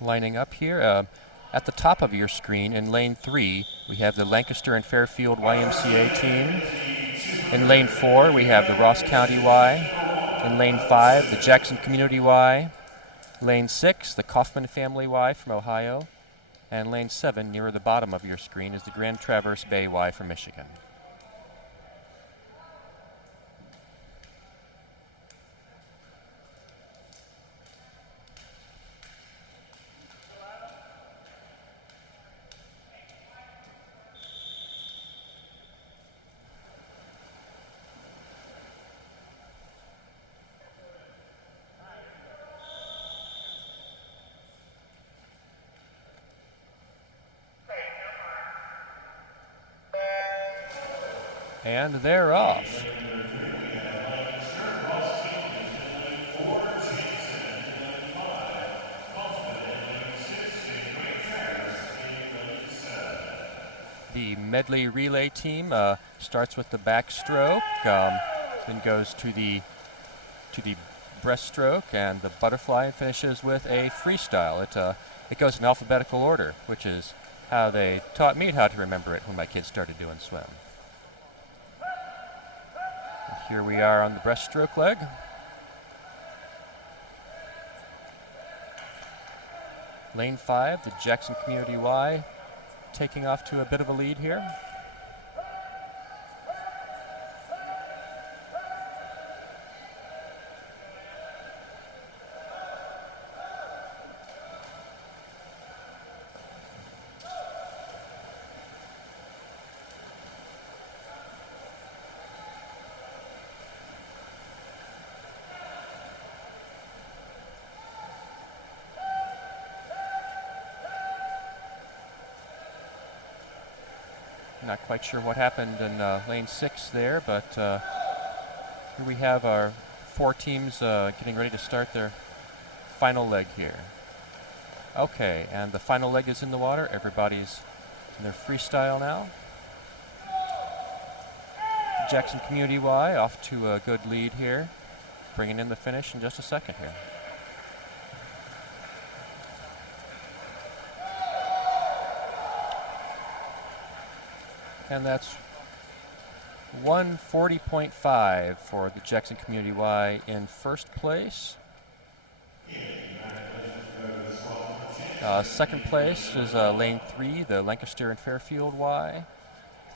lining up here. At the top of your screen in lane 3, we have the Lancaster and Fairfield YMCA team. In lane 4, we have the Ross County Y. In lane 5, the Jackson Community Y. Lane 6, the Kaufman Family Y from Ohio. And lane 7, nearer the bottom of your screen, is the Grand Traverse Bay Y from Michigan. And they're off. The Medley Relay team starts with the backstroke, then goes to the breaststroke and the butterfly, and finishes with a freestyle. It goes in alphabetical order, which is how they taught me how to remember it when my kids started doing swim. Here we are on the breaststroke leg. Lane 5, the Jackson Community Y, taking off to a bit of a lead here. Not quite sure what happened in lane 6 there, but here we have our 4 teams getting ready to start their final leg here. Okay, and the final leg is in the water. Everybody's in their freestyle now. Jackson Community Y off to a good lead here, bringing in the finish in just a second here. And that's 1:40.5 for the Jackson Community Y in first place. Second place is lane 3, the Lancaster and Fairfield Y.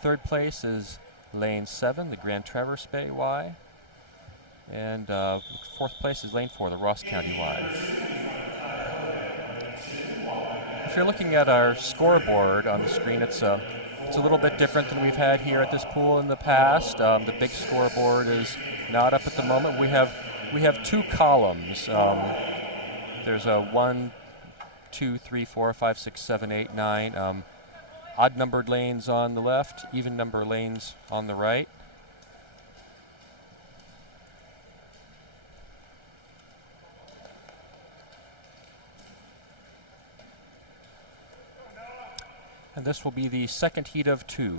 Third place is lane 7, the Grand Traverse Bay Y. And fourth place is lane 4, the Ross County Y. If you're looking at our scoreboard on the screen, it's a little bit different than we've had here at this pool in the past. The big scoreboard is not up at the moment. We have 2 columns. There's a 1, 2, 3, 4, 5, 6, 7, 8, 9 odd numbered lanes on the left, even number lanes on the right. And this will be the second heat of 2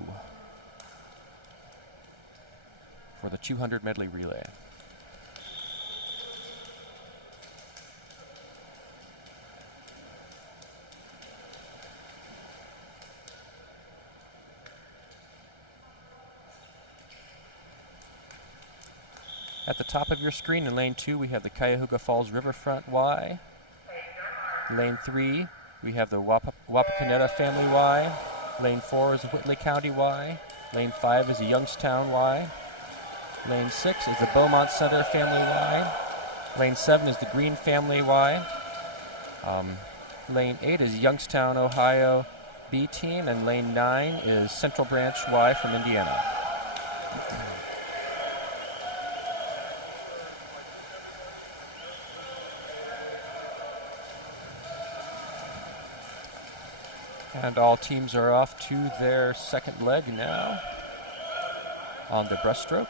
for the 200 medley relay. At the top of your screen in lane 2, we have the Cuyahoga Falls Riverfront Y. Lane 3, we have the Wapakoneta Family Y. Lane 4 is the Whitley County Y. Lane 5 is the Youngstown Y. Lane 6 is the Beaumont Center Family Y. Lane 7 is the Green Family Y. Lane 8 is Youngstown, Ohio B team, and lane 9 is Central Branch Y from Indiana. And all teams are off to their second leg now on the breaststroke.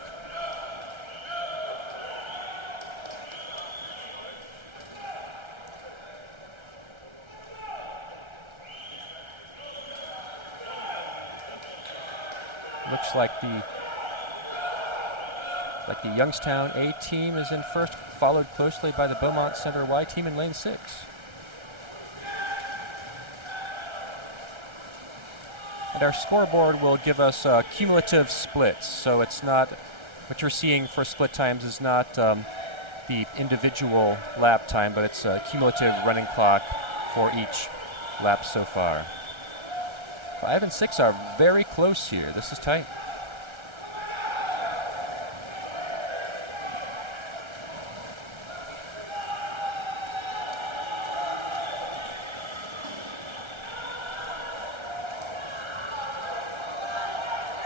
Looks like the Youngstown A team is in first, followed closely by the Beaumont Center Y team in lane 6. And our scoreboard will give us cumulative splits. So it's not, what you're seeing for split times is not the individual lap time, but it's a cumulative running clock for each lap so far. 5 and 6 are very close here. This is tight.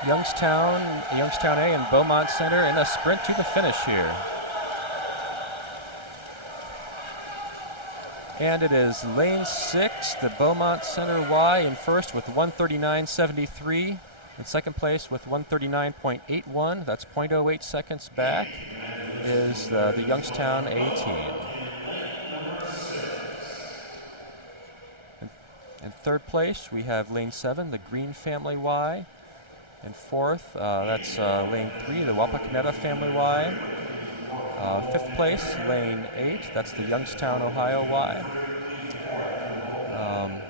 Youngstown A and Beaumont Center in a sprint to the finish here. And it is lane 6, the Beaumont Center Y in first with 1:39.73. In second place with 1:39.81. That's 0.08 seconds back is the Youngstown A team. In third place, we have lane 7, the Green Family Y. In fourth, that's lane 3, the Wapakoneta Family Y. Fifth place, lane 8, that's the Youngstown, Ohio Y.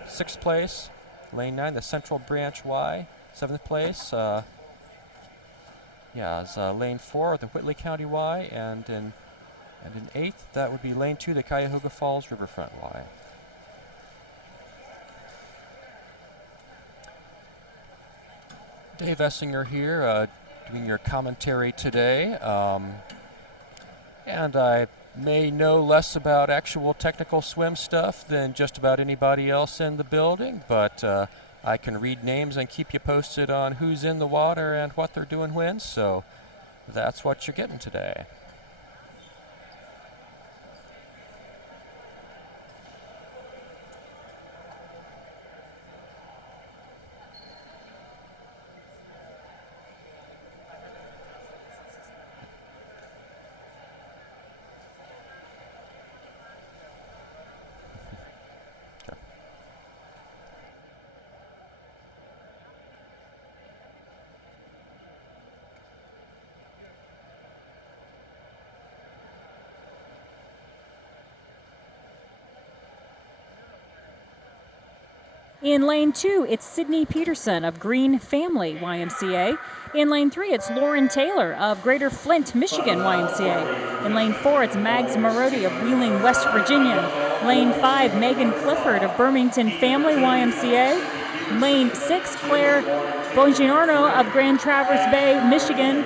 Sixth place, lane 9, the Central Branch Y. Seventh place, is lane 4, the Whitley County Y. And in eighth, that would be lane 2, the Cuyahoga Falls Riverfront Y. Dave Essinger here, doing your commentary today. And I may know less about actual technical swim stuff than just about anybody else in the building, but I can read names and keep you posted on who's in the water and what they're doing when, so that's what you're getting today. In lane 2, it's Sydney Peterson of Green Family YMCA. In lane 3, it's Lauren Taylor of Greater Flint, Michigan YMCA. In lane 4, it's Mags Marodi of Wheeling, West Virginia. Lane 5, Megan Clifford of Birmingham Family YMCA. Lane 6, Claire Bongiorno of Grand Traverse Bay, Michigan.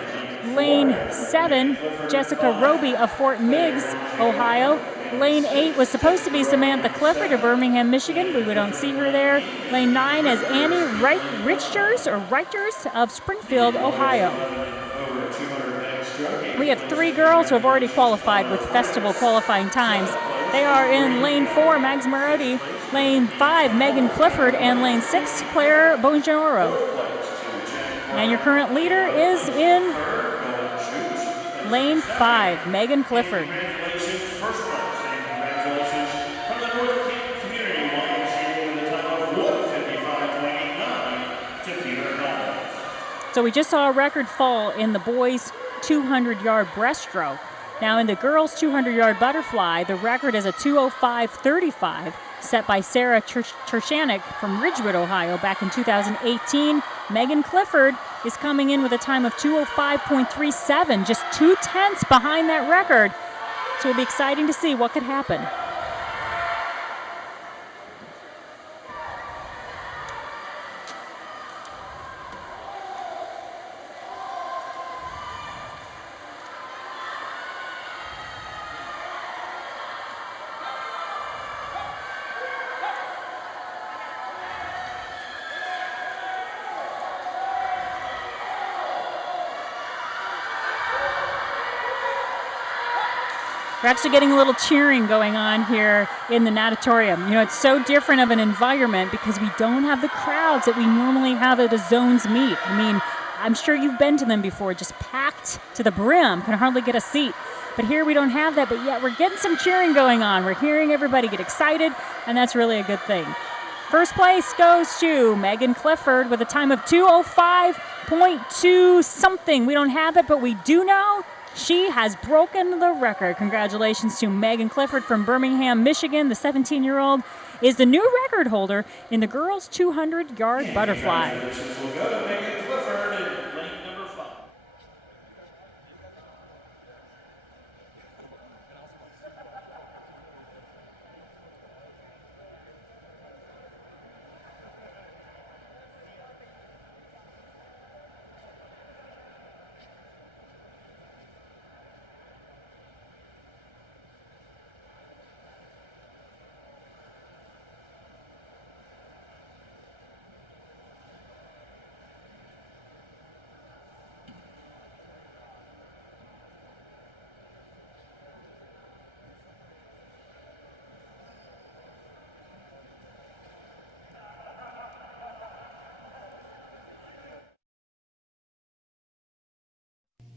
Lane 7, Jessica Roby of Fort Meigs, Ohio. Lane 8 was supposed to be Samantha Clifford of Birmingham, Michigan, but we don't see her there. Lane 9 is Annie Reichers of Springfield, Ohio. We have 3 girls who have already qualified with festival qualifying times. They are in lane 4, Mags Marodi, lane 5, Megan Clifford, and lane 6, Claire Bongiorno. And your current leader is in lane 5, Megan Clifford. So we just saw a record fall in the boys' 200-yard breaststroke. Now in the girls' 200-yard butterfly, the record is a 2:05.35 set by Sarah Tershanik from Ridgewood, Ohio back in 2018. Megan Clifford is coming in with a time of 2:05.37, just 0.2 behind that record. So it'll be exciting to see what could happen. We're actually getting a little cheering going on here in the natatorium. You know, it's so different of an environment because we don't have the crowds that we normally have at a zones meet. I mean, I'm sure you've been to them before, just packed to the brim, can hardly get a seat. But here we don't have that, but yet we're getting some cheering going on. We're hearing everybody get excited, and that's really a good thing. First place goes to Megan Clifford with a time of 2:05.2 something. We don't have it, but we do know she has broken the record. Congratulations to Megan Clifford from Birmingham, Michigan, the 17-year-old. is the new record holder in the girls' 200-yard butterfly.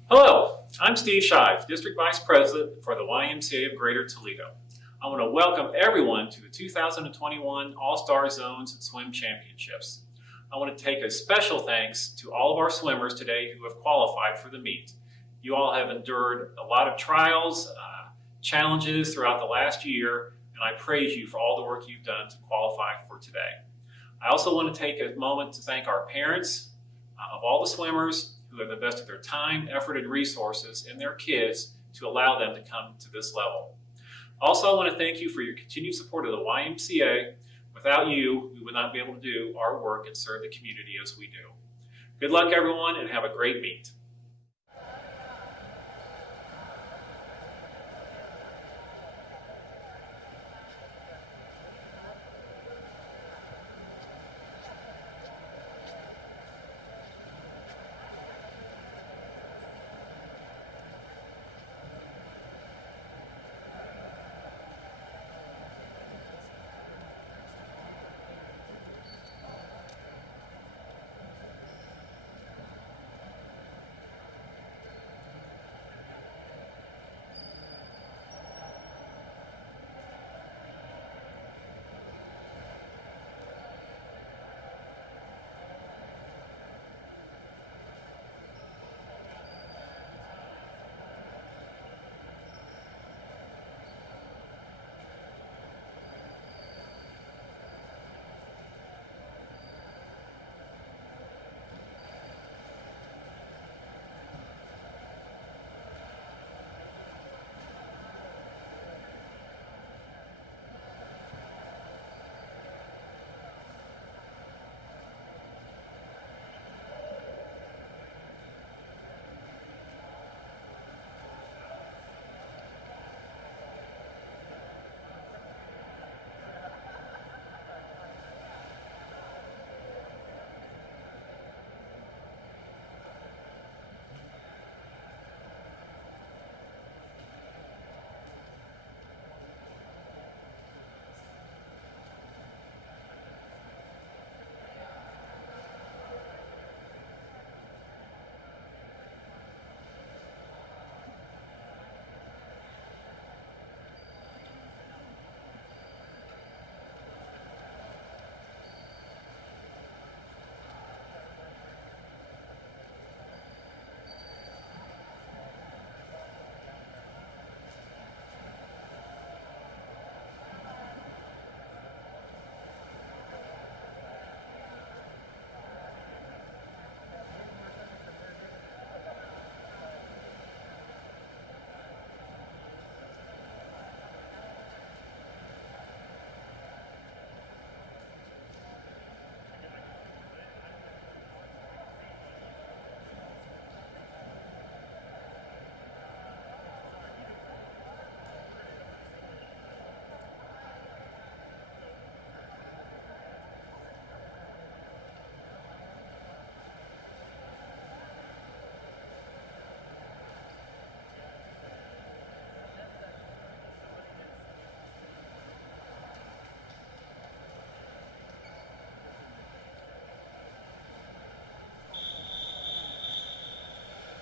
Hello, I'm Steve Shive, District Vice President for the YMCA of Greater Toledo. I want to welcome everyone to the 2021 All-Star Zones Swim Championships. I want to take a special thanks to all of our swimmers today who have qualified for the meet. You all have endured a lot of trials, challenges throughout the last year, and I praise you for all the work you've done to qualify for today. I also want to take a moment to thank our parents of all the swimmers who have invested their time, effort, and resources in their kids to allow them to come to this level. Also, I want to thank you for your continued support of the YMCA. Without you, we would not be able to do our work and serve the community as we do. Good luck, everyone, and have a great meet.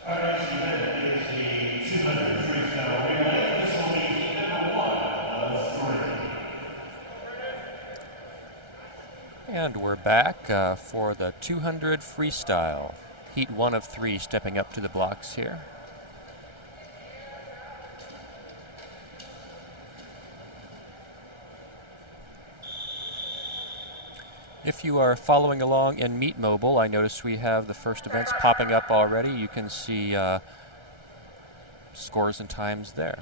Our next event is the 200 Freestyle Relay. This will be heat number 1 of 3. And we're back for the 200 Freestyle. Heat 1 of 3 stepping up to the blocks here. If you are following along in Meet Mobile, I notice we have the first events popping up already. You can see scores and times there.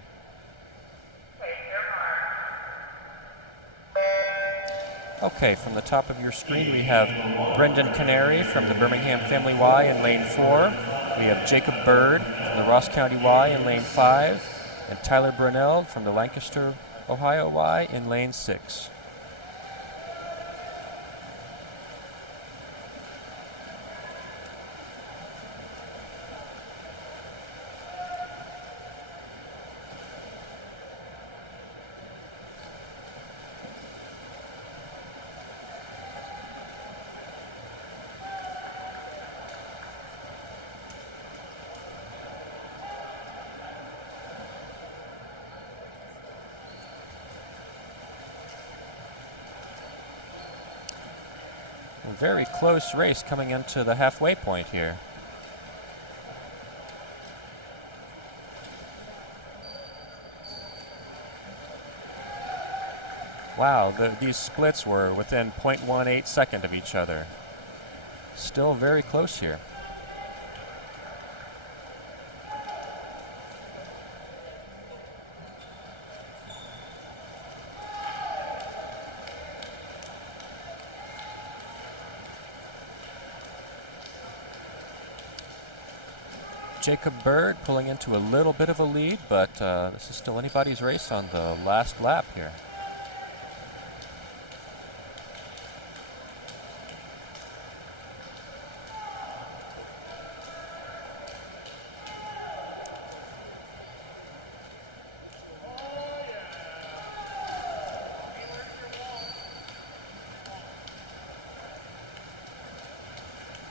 Okay, from the top of your screen we have Brendan Canary from the Birmingham Family Y in lane 4. We have Jacob Bird from the Ross County Y in lane 5. And Tyler Brunell from the Lancaster, Ohio Y in lane 6. A very close race coming into the halfway point here. Wow, these splits were within 0.18 second of each other. Still very close here. Jacob Bird pulling into a little bit of a lead, but this is still anybody's race on the last lap here.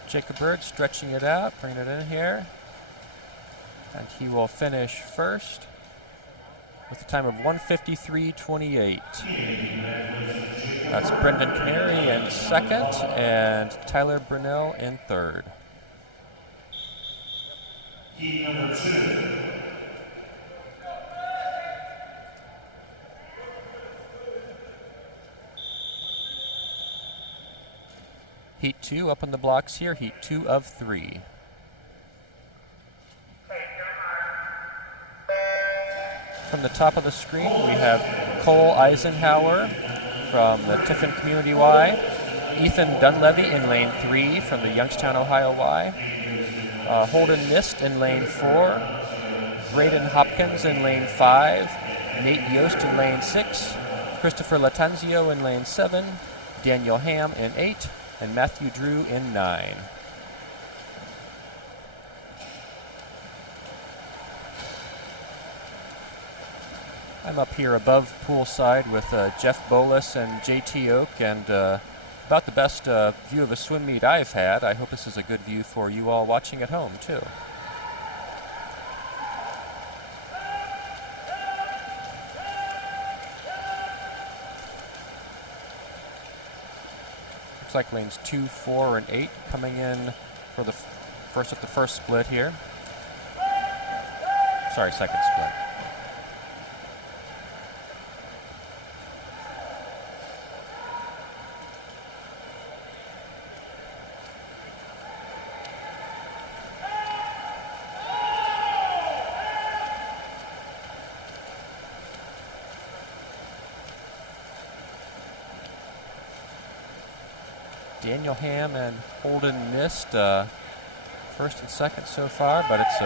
Jacob Bird stretching it out, bringing it in here. And he will finish first with a time of 1:53.28. That's Brendan Canary in second and Tyler Brunell in third. Heat number 2. Heat 2 up on the blocks here, Heat 2 of 3. From the top of the screen, we have Cole Eisenhower from the Tiffin Community Y, Ethan Dunlevy in lane 3 from the Youngstown, Ohio Y, Holden Nist in lane 4, Braden Hopkins in lane 5, Nate Yost in lane 6, Christopher Latanzio in lane 7, Daniel Ham in 8, and Matthew Drew in 9. I'm up here above poolside with Jeff Bolus and JT Oak, and about the best view of a swim meet I've had. I hope this is a good view for you all watching at home, too. Looks like lanes 2, 4, and 8 coming in for the first split here. Sorry, second split. Daniel Ham and Holden Nist, first and second so far, but it's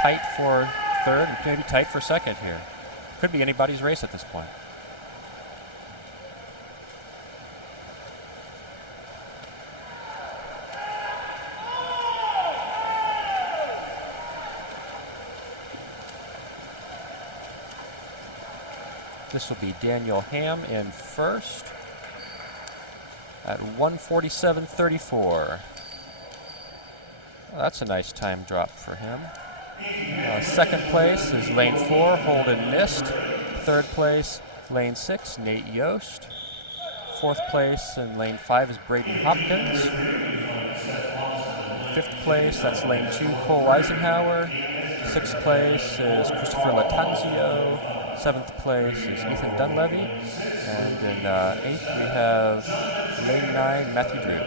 tight for third and maybe tight for second here. Could be anybody's race at this point. This will be Daniel Ham in first at 1:47.34. Well, that's a nice time drop for him. Second place is lane 4, Holden Nist. Third place, lane 6, Nate Yost. Fourth place in lane 5 is Braden Hopkins. Fifth place, that's lane 2, Cole Eisenhower. 6th place is Christopher Latanzio. 7th place is Ethan Dunlevy. And in 8th, we have lane 9, Matthew Drew.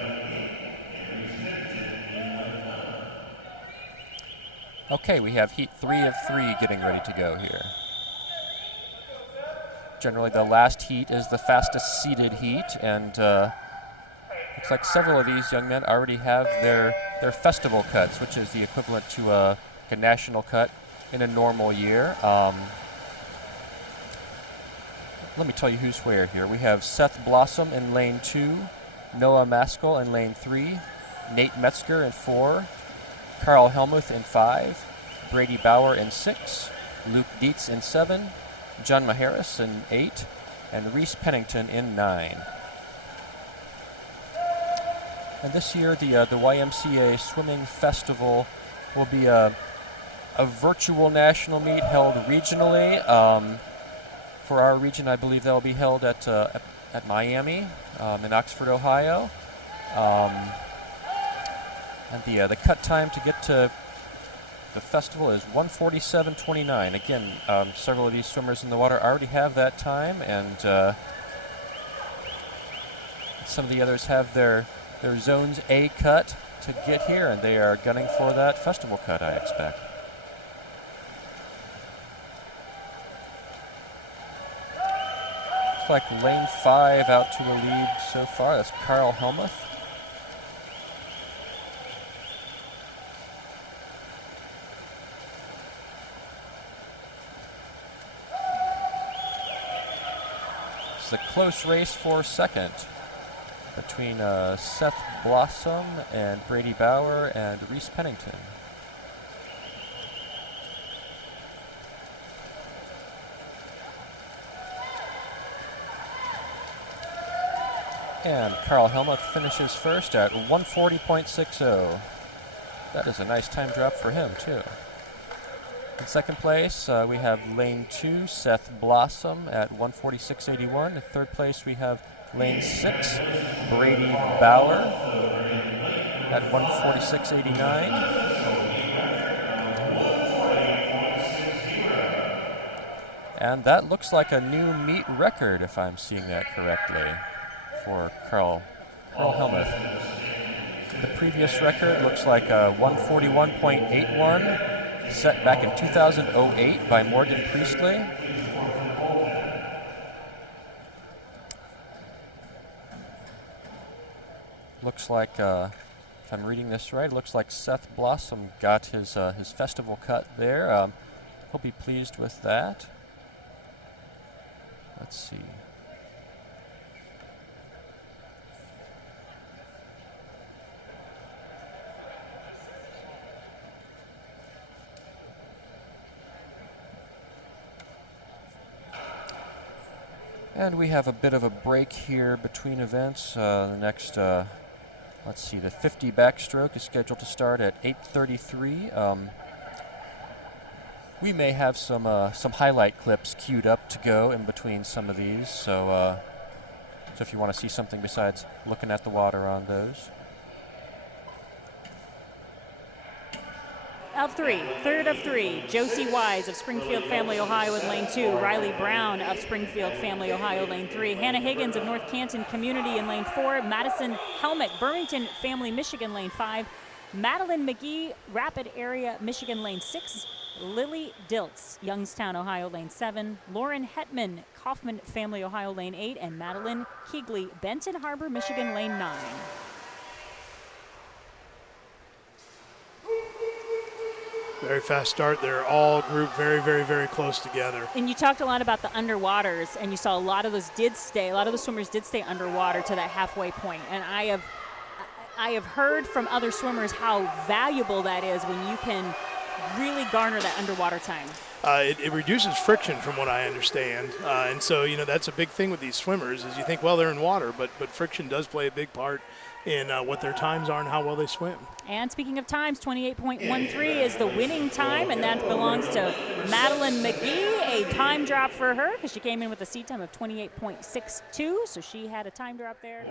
Okay, we have heat 3 of 3 getting ready to go here. Generally, the last heat is the fastest seeded heat, and looks like several of these young men already have their festival cuts, which is the equivalent to a national cut in a normal year. Let me tell you who's where here. We have Seth Blossom in lane 2, Noah Maskell in lane 3, Nate Metzger in 4, Carl Helmuth in 5, Brady Bauer in 6, Luke Dietz in 7, John Maharis in 8, and Reese Pennington in 9. And this year, the YMCA Swimming Festival will be a virtual national meet held regionally. For our region, I believe that will be held at Miami in Oxford, Ohio. And the cut time to get to the festival is 1:47:29. Again, several of these swimmers in the water already have that time, and some of the others have their Zones A cut to get here, and they are gunning for that festival cut, I expect. Looks like lane 5 out to a lead so far. That's Carl Helmuth. It's a close race for second between Seth Blossom and Brady Bauer and Reese Pennington. And Carl Helmuth finishes first at 1:40.60. That is a nice time drop for him, too. In second place, we have lane 2, Seth Blossom at 1:46.81. In third place, we have lane 6, Brady Bauer at 1:46.89. And that looks like a new meet record, if I'm seeing that correctly, for Carl Helmuth. The previous record looks like 1:41.81. Set back in 2008 by Morgan Priestley. Looks like, if I'm reading this right, looks like Seth Blossom got his festival cut there. He'll be pleased with that. Let's see. And we have a bit of a break here between events. The next, let's see, the 50 backstroke is scheduled to start at 8:33. We may have some highlight clips queued up to go in between some of these. So if you want to see something besides looking at the water on those. Of 3, third of 3, Josie Wise of Springfield Family, Ohio in lane 2, Riley Brown of Springfield Family, Ohio, lane 3, Hannah Higgins of North Canton Community in lane 4, Madison Helmick, Burlington Family, Michigan, lane 5, Madeline McGee, Rapid Area, Michigan, lane 6, Lily Diltz, Youngstown, Ohio, lane 7, Lauren Hetman, Kaufman Family, Ohio, lane 8, and Madeline Keegley, Benton Harbor, Michigan, lane 9. Very fast start. They're all grouped very, very, very close together. And you talked a lot about the underwaters, and you saw a lot of the swimmers did stay underwater to that halfway point. And I have heard from other swimmers how valuable that is when you can really garner that underwater time. It reduces friction from what I understand. And so, that's a big thing with these swimmers is you think, well, they're in water, but friction does play a big part in what their times are and how well they swim. And speaking of times, 28.13 is the winning time, and that belongs to Madeline McGee, a time drop for her because she came in with a seat time of 28.62, so she had a time drop there.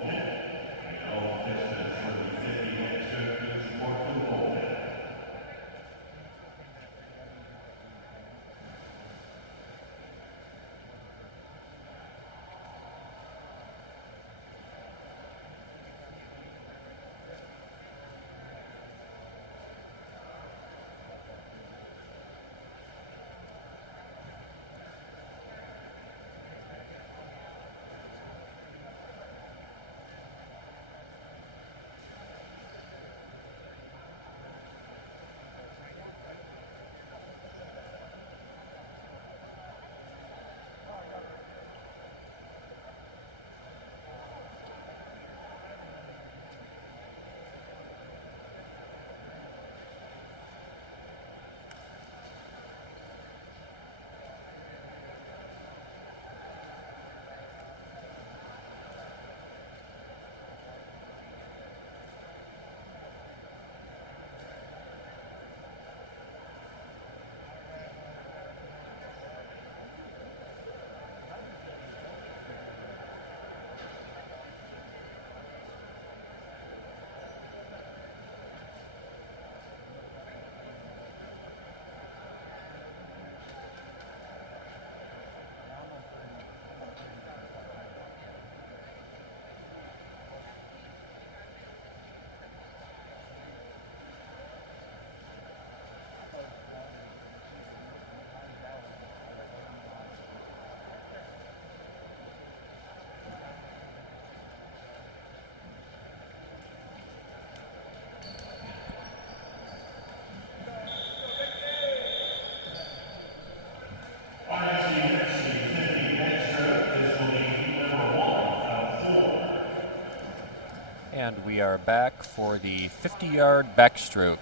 And we are back for the 50-yard backstroke.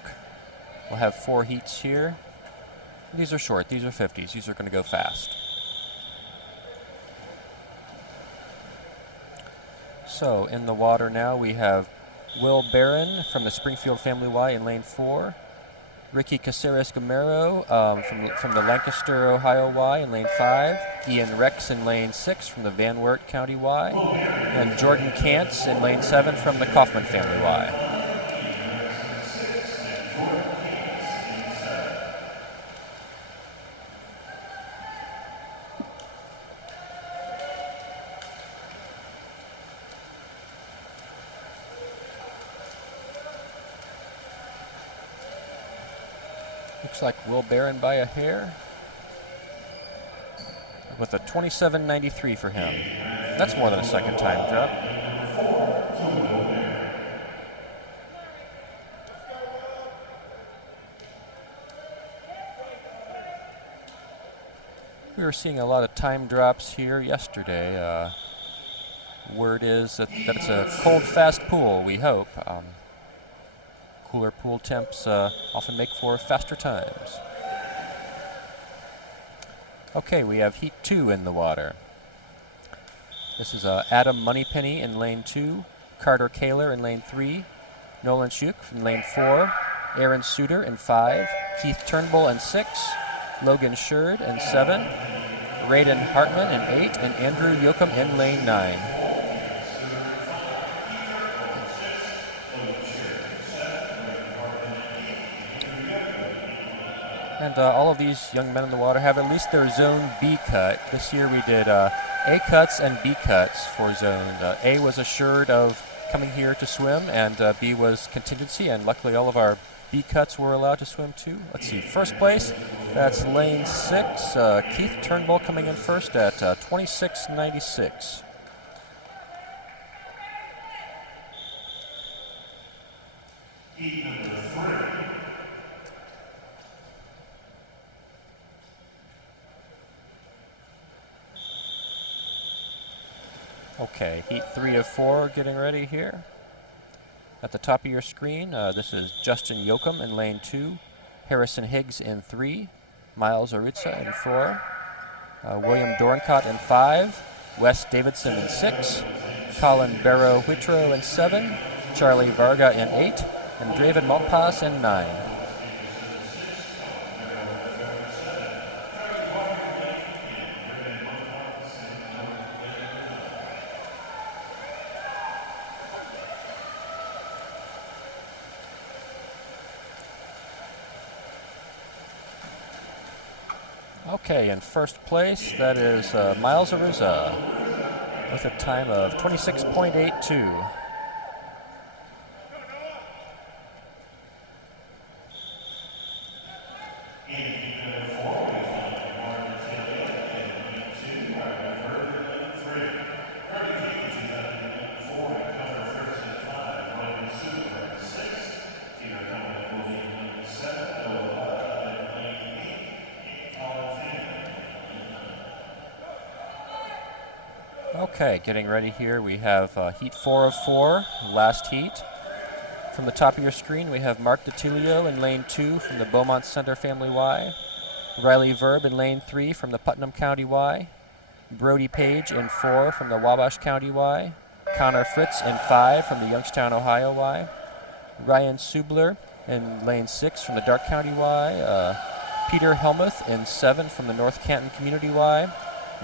We'll have 4 heats here. These are short. These are 50s. These are going to go fast. So in the water now we have Will Barron from the Springfield Family Y in lane 4. Ricky Caceres Gamero from the Lancaster, Ohio Y in lane 5. Ian Rex in lane 6 from the Van Wert County Y. And Jordan Kantz in lane 7 from the Kaufman Family Y. Looks like Will Barron by a hair with a 27.93 for him. That's more than a second time drop. We were seeing a lot of time drops here yesterday. Word is that it's a cold, fast pool, we hope. Cooler pool temps often make for faster times. Okay, we have Heat 2 in the water. This is Adam Moneypenny in lane 2, Carter Kaler in lane 3, Nolan Schuch in lane 4, Aaron Suter in 5, Keith Turnbull in 6, Logan Sherd in 7, Raiden Hartman in 8, and Andrew Yoakum in lane 9. And all of these young men in the water have at least their zone B cut. This year we did A cuts and B cuts for zone. A was assured of coming here to swim, and B was contingency, and luckily all of our B cuts were allowed to swim too. Let's see, first place, that's lane 6. Keith Turnbull coming in first at 26.96. Heat number 3. Okay, Heat 3 of 4 getting ready here. At the top of your screen, this is Justin Yoakum in lane 2, Harrison Higgs in 3, Miles Arutza in 4, William Dorncott in 5, Wes Davidson in 6, Colin Barrow Whitro in 7, Charlie Varga in 8, and Draven Maltpas in 9. Okay, in first place, that is Miles Arutza with a time of 26.82. Okay, getting ready here, we have Heat 4 of 4, last heat. From the top of your screen, we have Mark DiTilio in lane 2 from the Beaumont Center Family Y, Riley Verb in lane 3 from the Putnam County Y, Brody Page in 4 from the Wabash County Y, Connor Fritz in 5 from the Youngstown, Ohio Y, Ryan Subler in lane 6 from the Dark County Y, Peter Helmuth in 7 from the North Canton Community Y,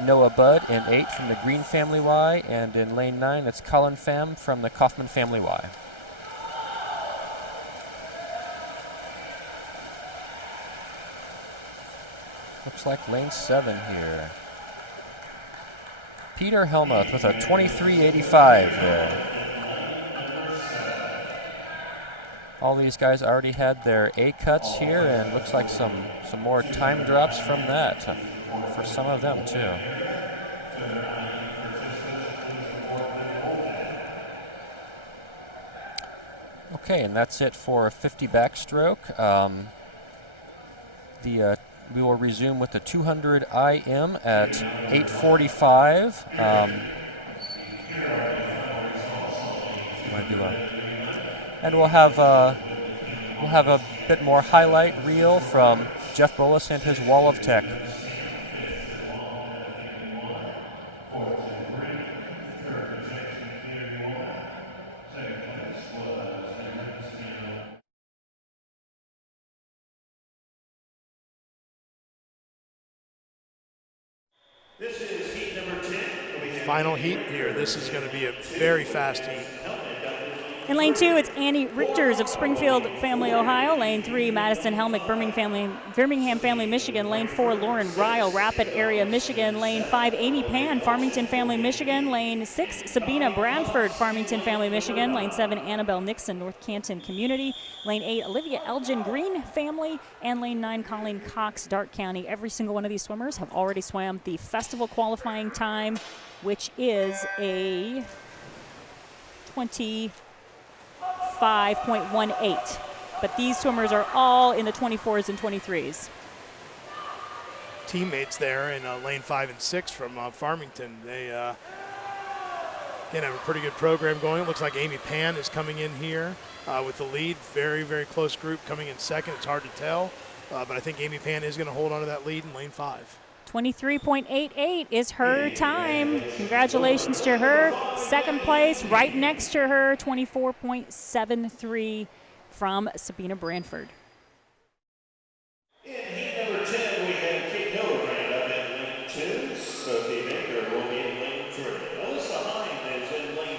Noah Budd in 8 from the Green Family Y, and in lane 9, it's Colin Pham from the Kaufman Family Y. Looks like lane 7 here. Peter Helmuth with a 23.85 there. All these guys already had their A cuts here, and looks like some more time drops from that for some of them too. Okay, and that's it for a 50 backstroke. We will resume with the 200 IM at 8:45. You want to do a And we'll have a bit more highlight reel from Jeff Bullis and his wall of tech. This is heat number 10. Final heat here. This is going to be a very fast heat. In lane 2, it's Annie Richters of Springfield Family, Ohio. Lane 3, Madison Helmick, Birmingham Family, Michigan. Lane 4, Lauren Ryle, Rapid Area, Michigan. Lane 5, Amy Pan, Farmington Family, Michigan. Lane 6, Sabina Bradford, Farmington Family, Michigan. Lane 7, Annabelle Nixon, North Canton Community. Lane 8, Olivia Elgin, Green Family. And lane 9, Colleen Cox, Dark County. Every single one of these swimmers have already swam the festival qualifying time, which is a 25.18. But these swimmers are all in the 24s and 23s. Teammates there in lane 5 and 6 from Farmington. They again have a pretty good program going. It looks like Amy Pan is coming in here with the lead. Very, very close group coming in second. It's hard to tell, but I think Amy Pan is going to hold on to that lead in lane 5. 23.88 is her time. Congratulations to her. Second place, right next to her, 24.73 from Sabina Branford. In heat number 10, we have Kate Hildebrand up in lane 2. Sophie Baker will be in lane 3. Melissa Hine is in lane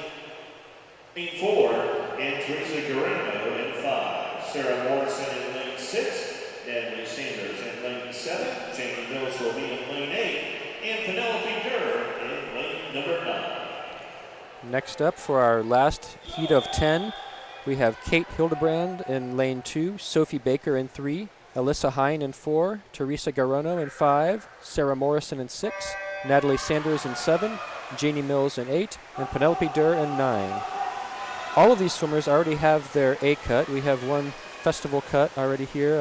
4. And Teresa Guerrero in 5. Sarah Morrison in lane 6. Medley Sanders in lane 7. Jamie Mills will be in lane 8. And Penelope Durr in lane number 9. Next up for our last heat of 10, we have Kate Hildebrand in lane 2, Sophie Baker in 3, Alyssa Hine in 4, Teresa Garono in 5, Sarah Morrison in 6, Natalie Sanders in 7, Janie Mills in 8, and Penelope Durr in 9. All of these swimmers already have their A cut. We have one festival cut already here.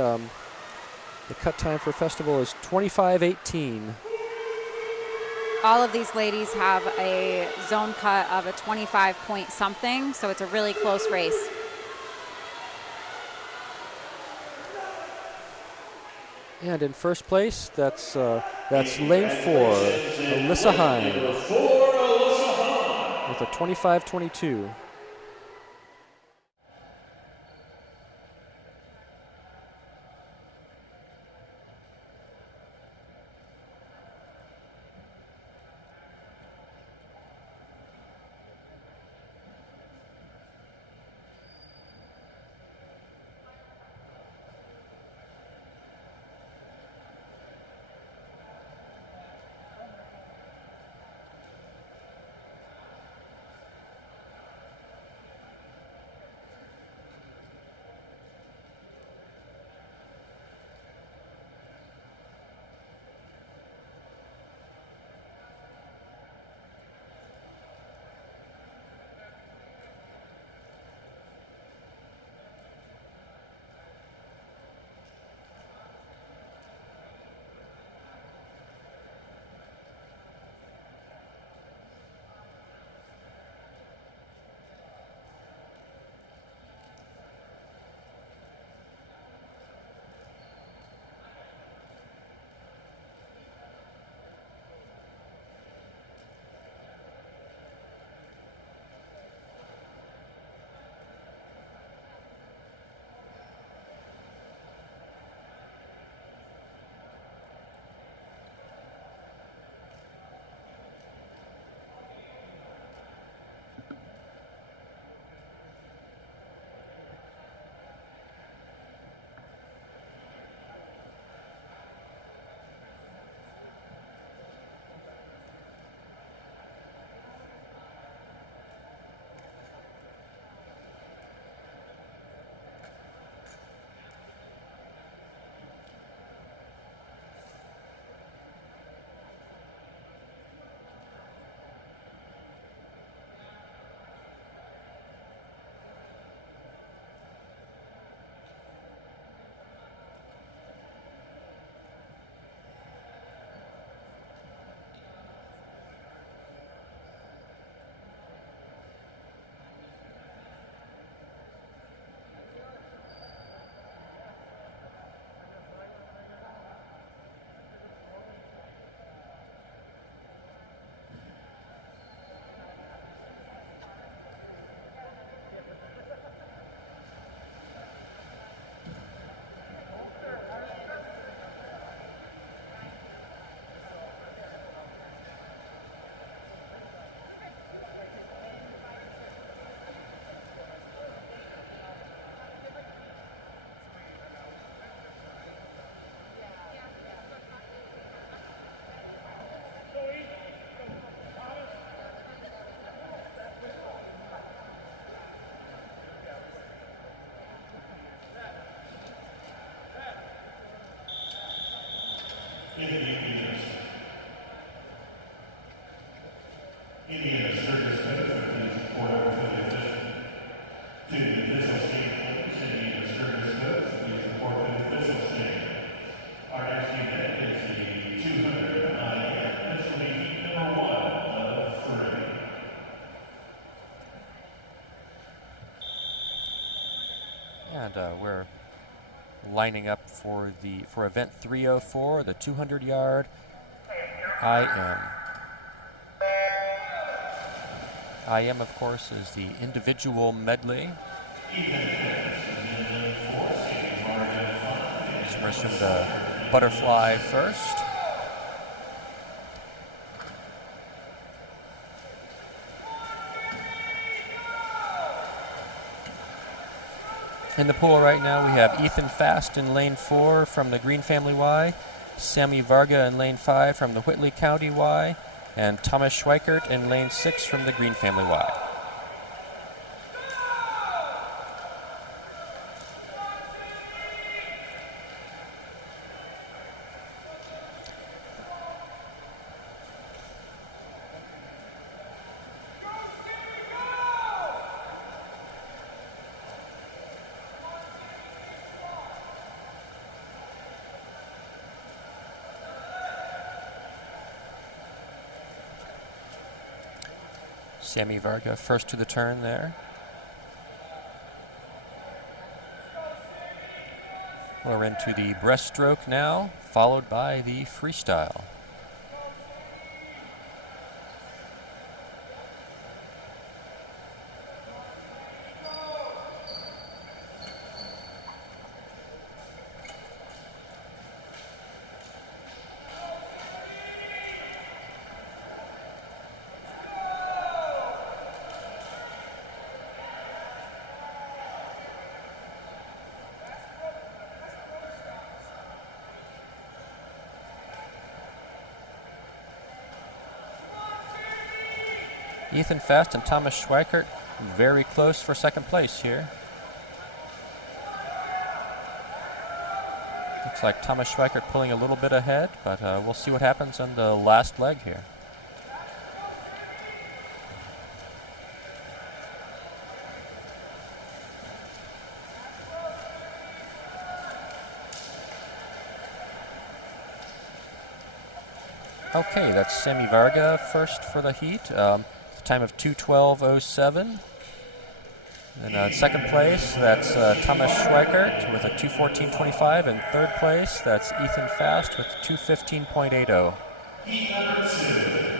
The cut time for festival is 25:18. All of these ladies have a zone cut of a 25 point something, so it's a really close race. And in first place, that's lane 4, Alyssa Hine, with a 25:22. Indiana Service Code, please report over to the official. To the official stand, please. Indiana Service Code, please report to the official stand. Our next event is the 200 IM. This will be heat number 1 of 3. And we're lining up for event 304, the 200-yard IM. IM, of course, is the individual medley. Swimmers from the butterfly first. In the pool right now, we have Ethan Fast in lane 4 from the Green Family Y, Sammy Varga in lane 5 from the Whitley County Y, and Thomas Schweikert in lane 6 from the Green Family Y. Sammy Varga first to the turn there. We're into the breaststroke now, followed by the freestyle. Ethan Fast and Thomas Schweikert very close for second place here. Looks like Thomas Schweikert pulling a little bit ahead, but we'll see what happens on the last leg here. Okay, that's Sammy Varga first for the heat. Time of 2:12:07. And second place, that's Thomas Schweikert with a 2:14:25. And third place, that's Ethan Fast with 2:15.80. Heat number 2.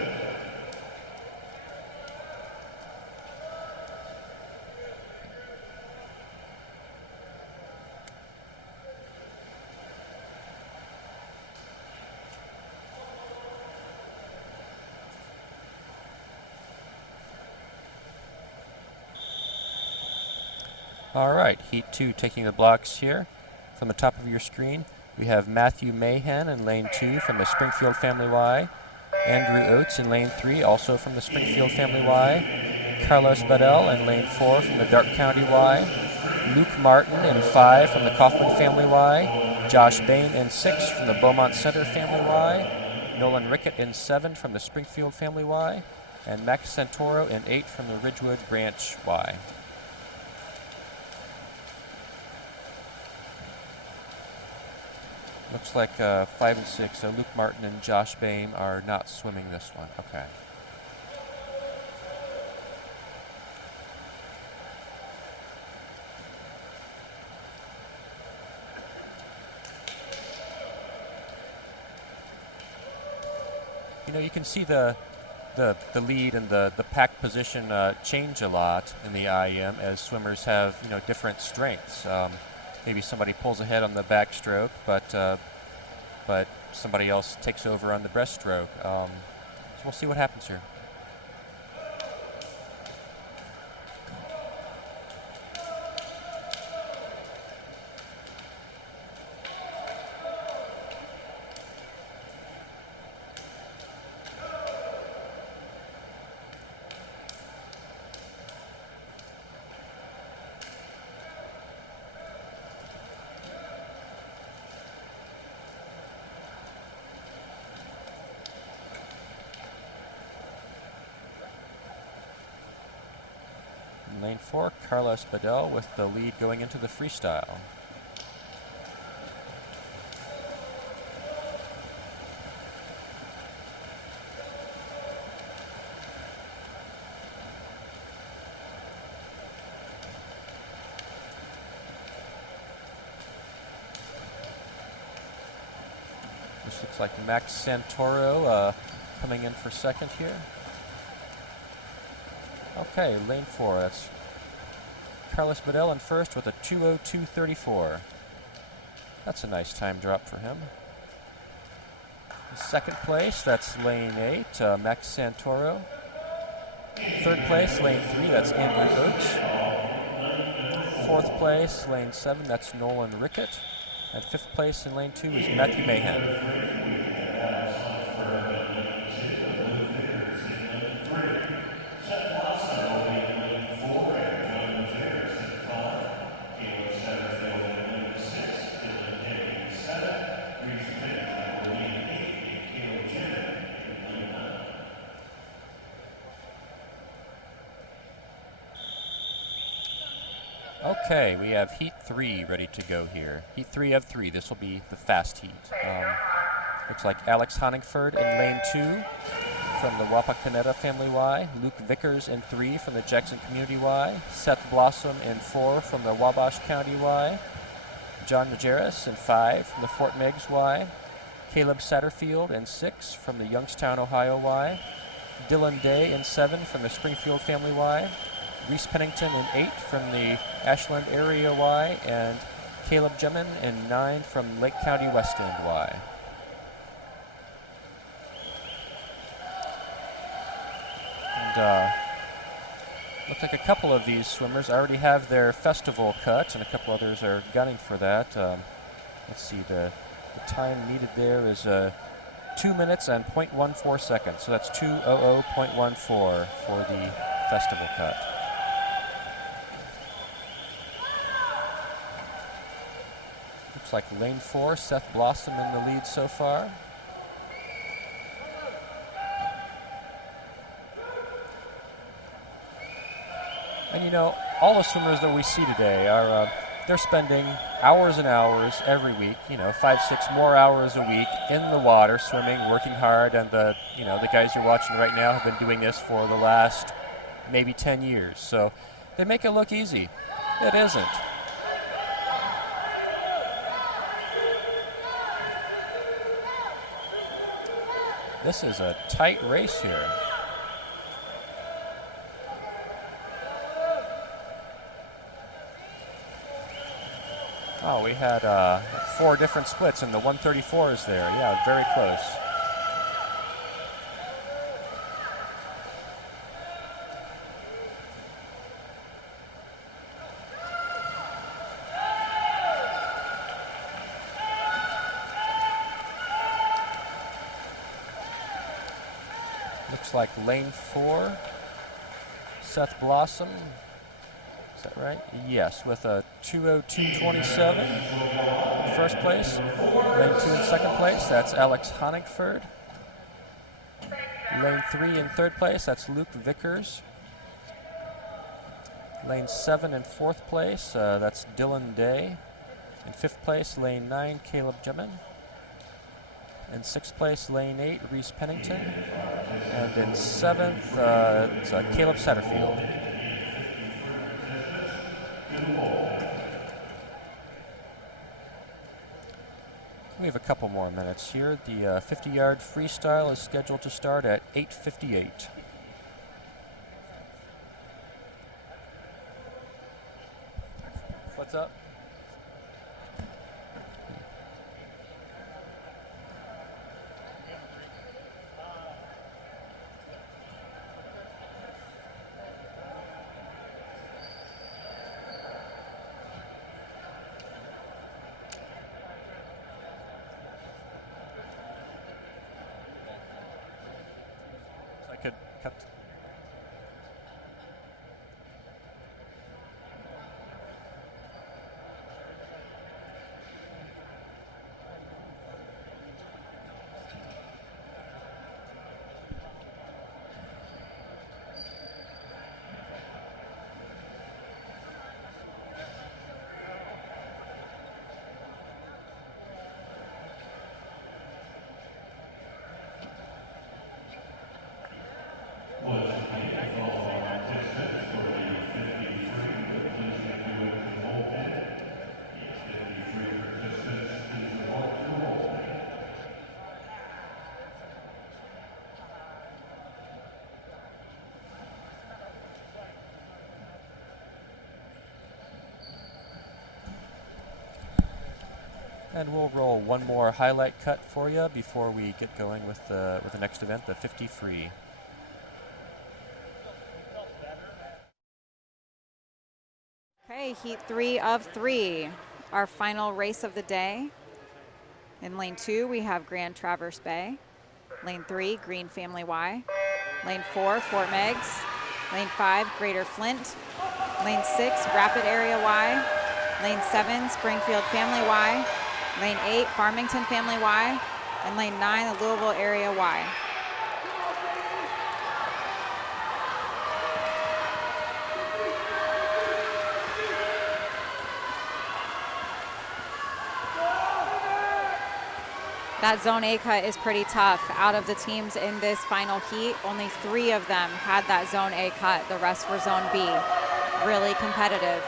All right, Heat 2 taking the blocks here. From the top of your screen, we have Matthew Mahan in lane 2 from the Springfield Family Y, Andrew Oates in lane 3, also from the Springfield Family Y, Carlos Bedell in lane 4 from the Dark County Y, Luke Martin in 5 from the Kaufman Family Y, Josh Bain in 6 from the Beaumont Center Family Y, Nolan Rickett in 7 from the Springfield Family Y, and Max Santoro in 8 from the Ridgewood Branch Y. Looks like 5 and 6, so Luke Martin and Josh Bain are not swimming this one. Okay. You know, you can see the lead and the pack position change a lot in the IM as swimmers have, you know, different strengths. Maybe somebody pulls ahead on the backstroke, but somebody else takes over on the breaststroke. So we'll see what happens here. lane 4, Carlos Bedell with the lead going into the freestyle. This looks like Max Santoro coming in for second here. Okay, lane 4, that's Carlos Bedell in first with a 2:02.34. That's a nice time drop for him. Second place, that's lane 8, Max Santoro. Third place, lane 3, that's Andrew Oates. Fourth place, lane 7, that's Nolan Rickett. And fifth place in lane 2 is Matthew Mahan. Okay, we have Heat 3 ready to go here. Heat 3 of 3. This will be the fast heat. Looks like Alex Honigford in lane 2 from the Wapakoneta Family Y. Luke Vickers in 3 from the Jackson Community Y. Seth Blossom in 4 from the Wabash County Y. John Majerus in 5 from the Fort Meigs Y. Caleb Satterfield in 6 from the Youngstown, Ohio Y. Dylan Day in 7 from the Springfield Family Y. Reese Pennington in 8 from the Ashland Area Y, and Caleb Gemmin in 9 from Lake County West End Y. And looks like a couple of these swimmers already have their festival cut, and a couple others are gunning for that. Let's see, the time needed there is 2 minutes and 0.14 seconds, so that's 2:00.14 for the festival cut. Looks like lane 4, Seth Blossom in the lead so far. And you know, all the swimmers that we see today are, they're spending hours and hours every week, 5, 6 more hours a week in the water, swimming, working hard, and the guys you're watching right now have been doing this for the last maybe 10 years. So they make it look easy. It isn't. This is a tight race here. Oh, we had 4 different splits in the 134s there. Yeah, very close. Looks like lane 4, Seth Blossom. Is that right? Yes, with a 2:02.27 first place. Lane 2 in second place, that's Alex Honigford. Lane 3 in third place, that's Luke Vickers. Lane 7 in fourth place, that's Dylan Day. In fifth place, lane 9, Caleb Gemmin. In sixth place, lane 8, Reese Pennington. And in seventh, it's Caleb Satterfield. We have a couple more minutes here. The 50-yard freestyle is scheduled to start at 8:58. What's up? Could cut. And we'll roll one more highlight cut for you before we get going with the next event, the 50 free. Okay, heat 3 of 3, our final race of the day. In lane 2, we have Grand Traverse Bay. Lane 3, Green Family Y. Lane 4, Fort Meigs. Lane 5, Greater Flint. Lane 6, Rapid Area Y. Lane 7, Springfield Family Y. Lane 8, Farmington Family Y. And lane 9, the Louisville Area Y. That Zone A cut is pretty tough. Out of the teams in this final heat, only 3 of them had that Zone A cut. The rest were Zone B. Really competitive.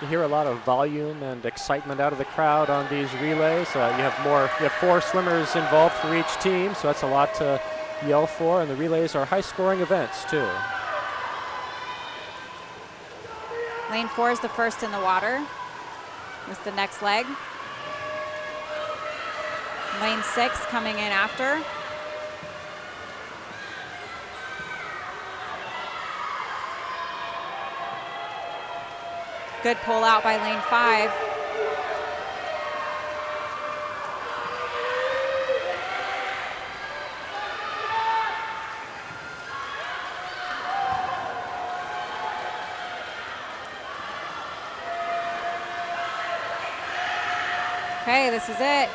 You hear a lot of volume and excitement out of the crowd on these relays. You have 4 swimmers involved for each team, so that's a lot to yell for. And the relays are high-scoring events too. Lane 4 is the first in the water. With the next leg. Lane 6 coming in after. Good pull out by lane 5. Okay, this is it.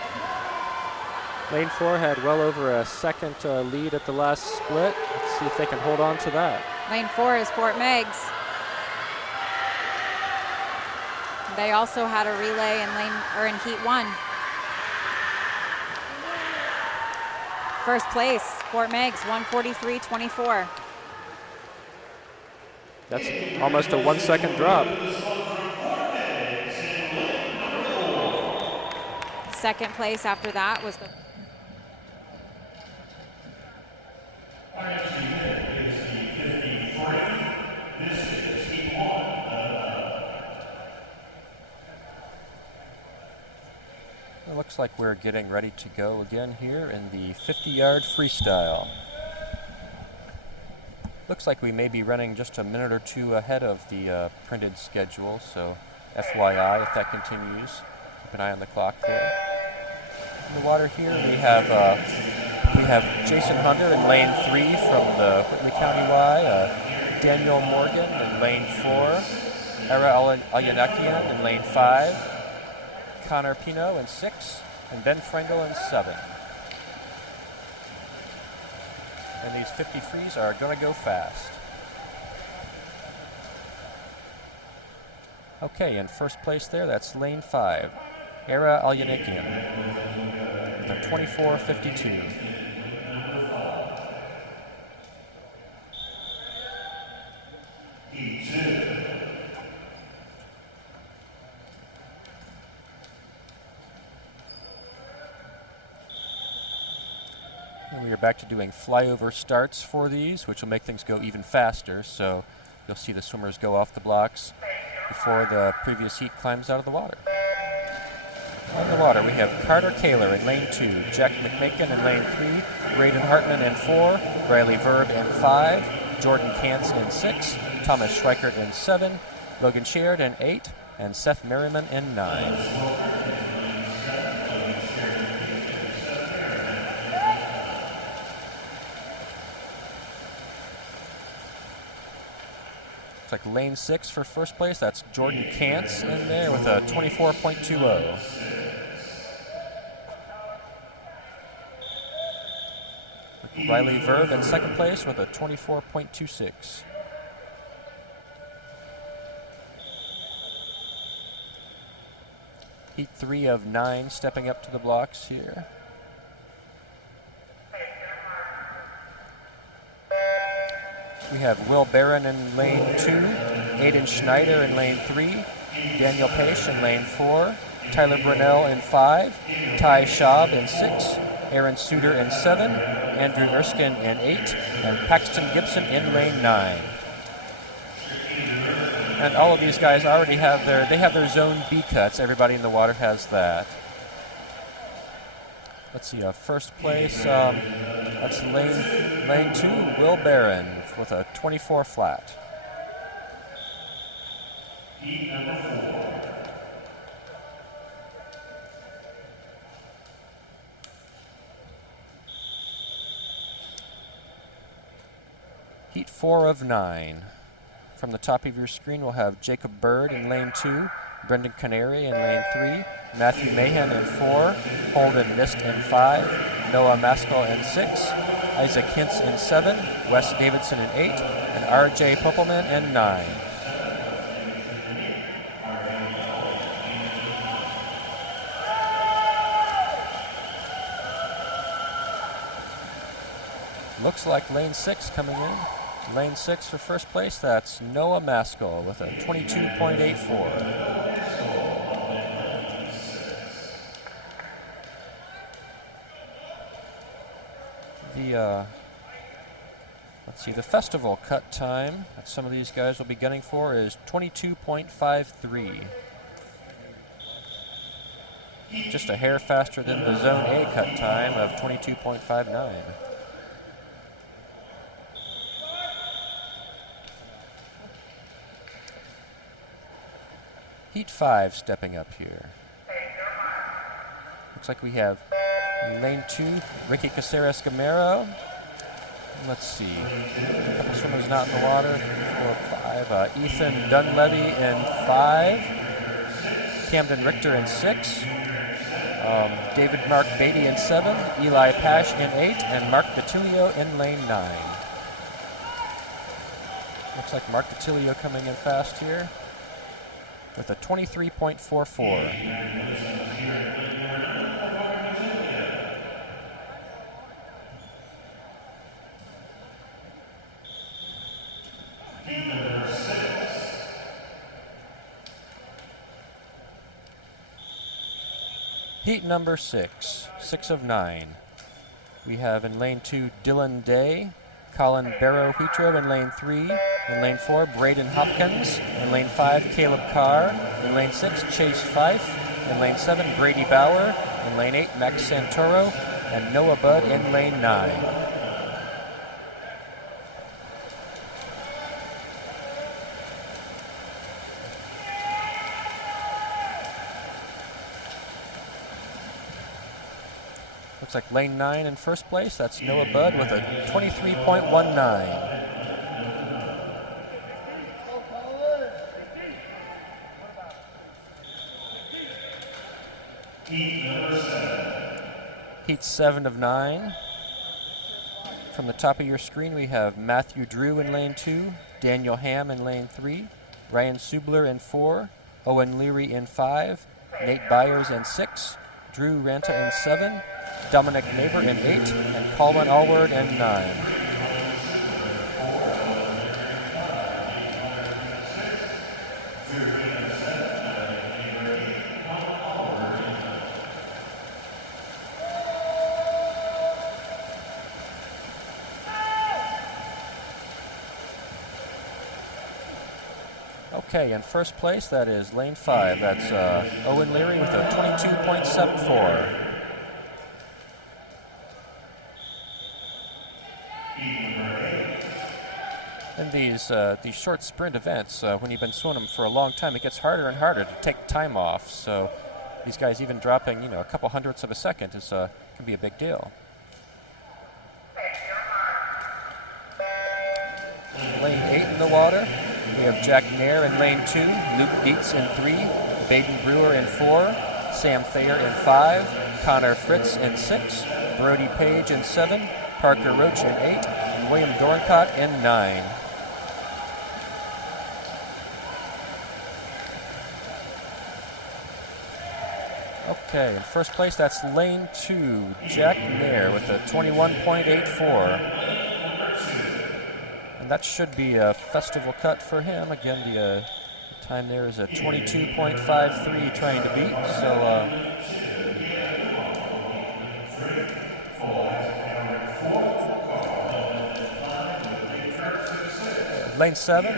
Lane 4 had well over a second lead at the last split. Let's see if they can hold on to that. Lane 4 is Fort Meigs. They also had a relay in heat 1. First place, Fort Meigs, 1:43.24. That's almost a 1-second drop. Second place after that was the It looks like we're getting ready to go again here in the 50-yard freestyle. Looks like we may be running just a minute or 2 ahead of the printed schedule, so FYI if that continues. Keep an eye on the clock there. In the water here we have Jason Hunter in lane 3 from the Whitley County Y, Daniel Morgan in lane 4, Era Alyanakian in lane 5, Connor Pino in 6, and Ben Frengel in 7. And these 50 frees are going to go fast. Okay, in first place there, that's lane 5, Era Alyanakian, with a 24:52. And we are back to doing flyover starts for these, which will make things go even faster. So you'll see the swimmers go off the blocks before the previous heat climbs out of the water. On the water, we have Carter Kaler in lane 2, Jack McMakin in lane 3, Braden Hartman in 4, Riley Verb in 5, Jordan Kantz in 6, Thomas Schweikert in 7, Logan Sheard in 8, and Seth Merriman in 9. Like lane 6 for first place. That's Jordan Kantz in there with a 24.20. Riley Verb in second place with a 24.26. Heat 3 of 9 stepping up to the blocks here. We have Will Barron in lane 2, Aiden Schneider in lane 3, Daniel Pache in lane 4, Tyler Brunell in 5, Ty Schaub in 6, Aaron Suter in 7, Andrew Erskine in 8, and Paxton Gibson in lane 9. And all of these guys already have their zone B cuts. Everybody in the water has that. Let's see, first place, that's lane 2, Will Barron with a 24 flat. Heat 4 of 9. From the top of your screen, we'll have Jacob Bird in lane 2, Brendan Canary in lane 3, Matthew Mahan in 4, Holden Nist in 5, Noah Maskell in 6, Isaac Hintz in 7, Wes Davidson in 8, and R.J. Popelman in 9. Looks like lane 6 coming in. Lane 6 for first place, that's Noah Maskell with a 22.84. Let's see, the festival cut time that some of these guys will be gunning for is 22.53. Just a hair faster than the Zone A cut time of 22.59. Heat 5 stepping up here. Looks like we have lane 2, Ricky Caceres Gamero. Let's see, a couple swimmers not in the water. 4, 5. Ethan Dunlevy in 5. Camden Richter in 6. David Mark Beatty in 7. Eli Pash in 8. And Mark Detilio in lane 9. Looks like Mark Detilio coming in fast here with a 23.44. Heat number 6, 6 of 9. We have in lane 2 Dylan Day, Colin Barrow-Huitro in lane 3. In lane 4, Braden Hopkins. In lane 5, Caleb Carr. In lane 6, Chase Fife. In lane 7, Brady Bauer. In lane 8, Max Santoro. And Noah Budd in lane 9. Looks like lane 9 in first place. That's Noah Budd with a 23.19. Heat 7 of 9. From the top of your screen, we have Matthew Drew in lane 2, Daniel Ham in lane 3, Ryan Subler in 4, Owen Leary in 5, Nate Byers in 6, Drew Ranta in 7, Dominic Neighbor in 8, and Colin Allward in 9. Okay, in first place, that is lane 5. That's Owen Leary with a 22.74. In these short sprint events, when you've been swimming them for a long time, it gets harder and harder to take time off. So these guys even dropping, a couple hundredths of a second can be a big deal. Lane 8 in the water. We have Jack Nair in lane 2, Luke Dietz in 3, Baden Brewer in 4, Sam Thayer in 5, Connor Fritz in 6, Brody Page in 7, Parker Roach in 8, and William Dorncott in 9. Okay, in first place, that's lane 2, Jack Nair with a 21.84. And that should be a festival cut for him. Again, the time there is a 22.53 trying to beat. So lane 7,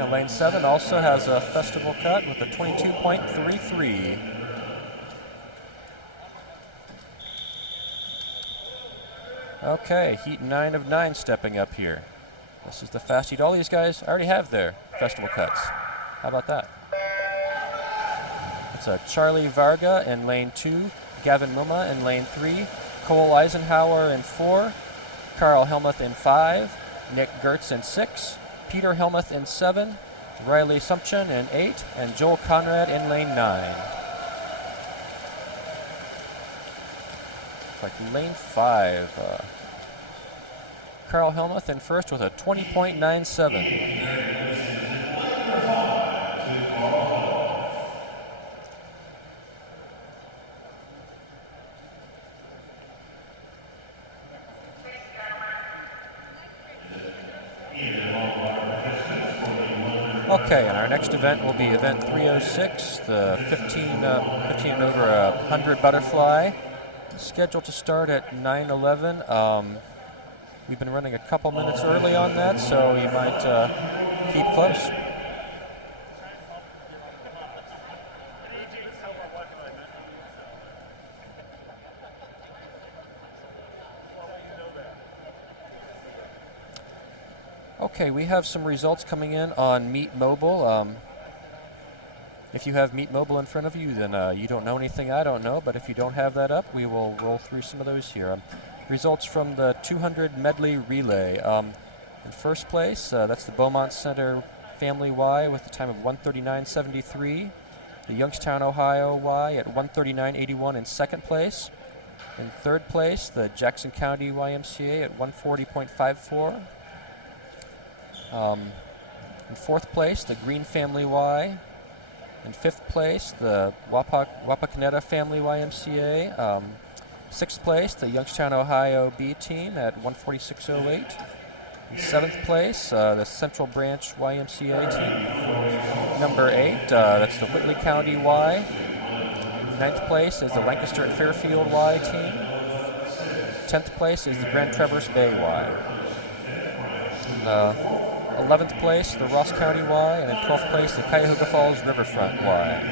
And lane 7 also has a festival cut with a 22.33. Okay, heat 9 of 9 stepping up here. This is the fast heat. All these guys already have their festival cuts. How about that? It's a Charlie Varga in lane 2, Gavin Muma in lane 3, Cole Eisenhower in 4, Carl Helmuth in 5, Nick Gertz in 6, Peter Helmuth in 7, Riley Sumption in 8, and Joel Conrad in lane 9. It's like lane 5. Carl Helmuth in first with a 20.97. Okay, and our next event will be event 306, the 15 over 100 butterfly, scheduled to start at 9:11. We've been running a couple minutes early on that, so you might keep close. Okay, we have some results coming in on Meet Mobile. If you have Meet Mobile in front of you, then you don't know anything I don't know, but if you don't have that up, we will roll through some of those here. Results from the 200 Medley Relay. In first place, that's the Beaumont Center Family Y with a time of 1:39.73. The Youngstown, Ohio Y at 1:39.81 in second place. In third place, the Jackson County YMCA at 1:40.54. In fourth place, the Green Family Y. In fifth place, the Wapakoneta Family YMCA. Sixth place, the Youngstown, Ohio B team at 1:46.08. In seventh place, the Central Branch YMCA team. Number 8, that's the Whitley County Y. Ninth place is the Lancaster and Fairfield Y team. 10th place is the Grand Traverse Bay Y. In 11th place, the Ross County Y, and in 12th place, the Cuyahoga Falls Riverfront Y.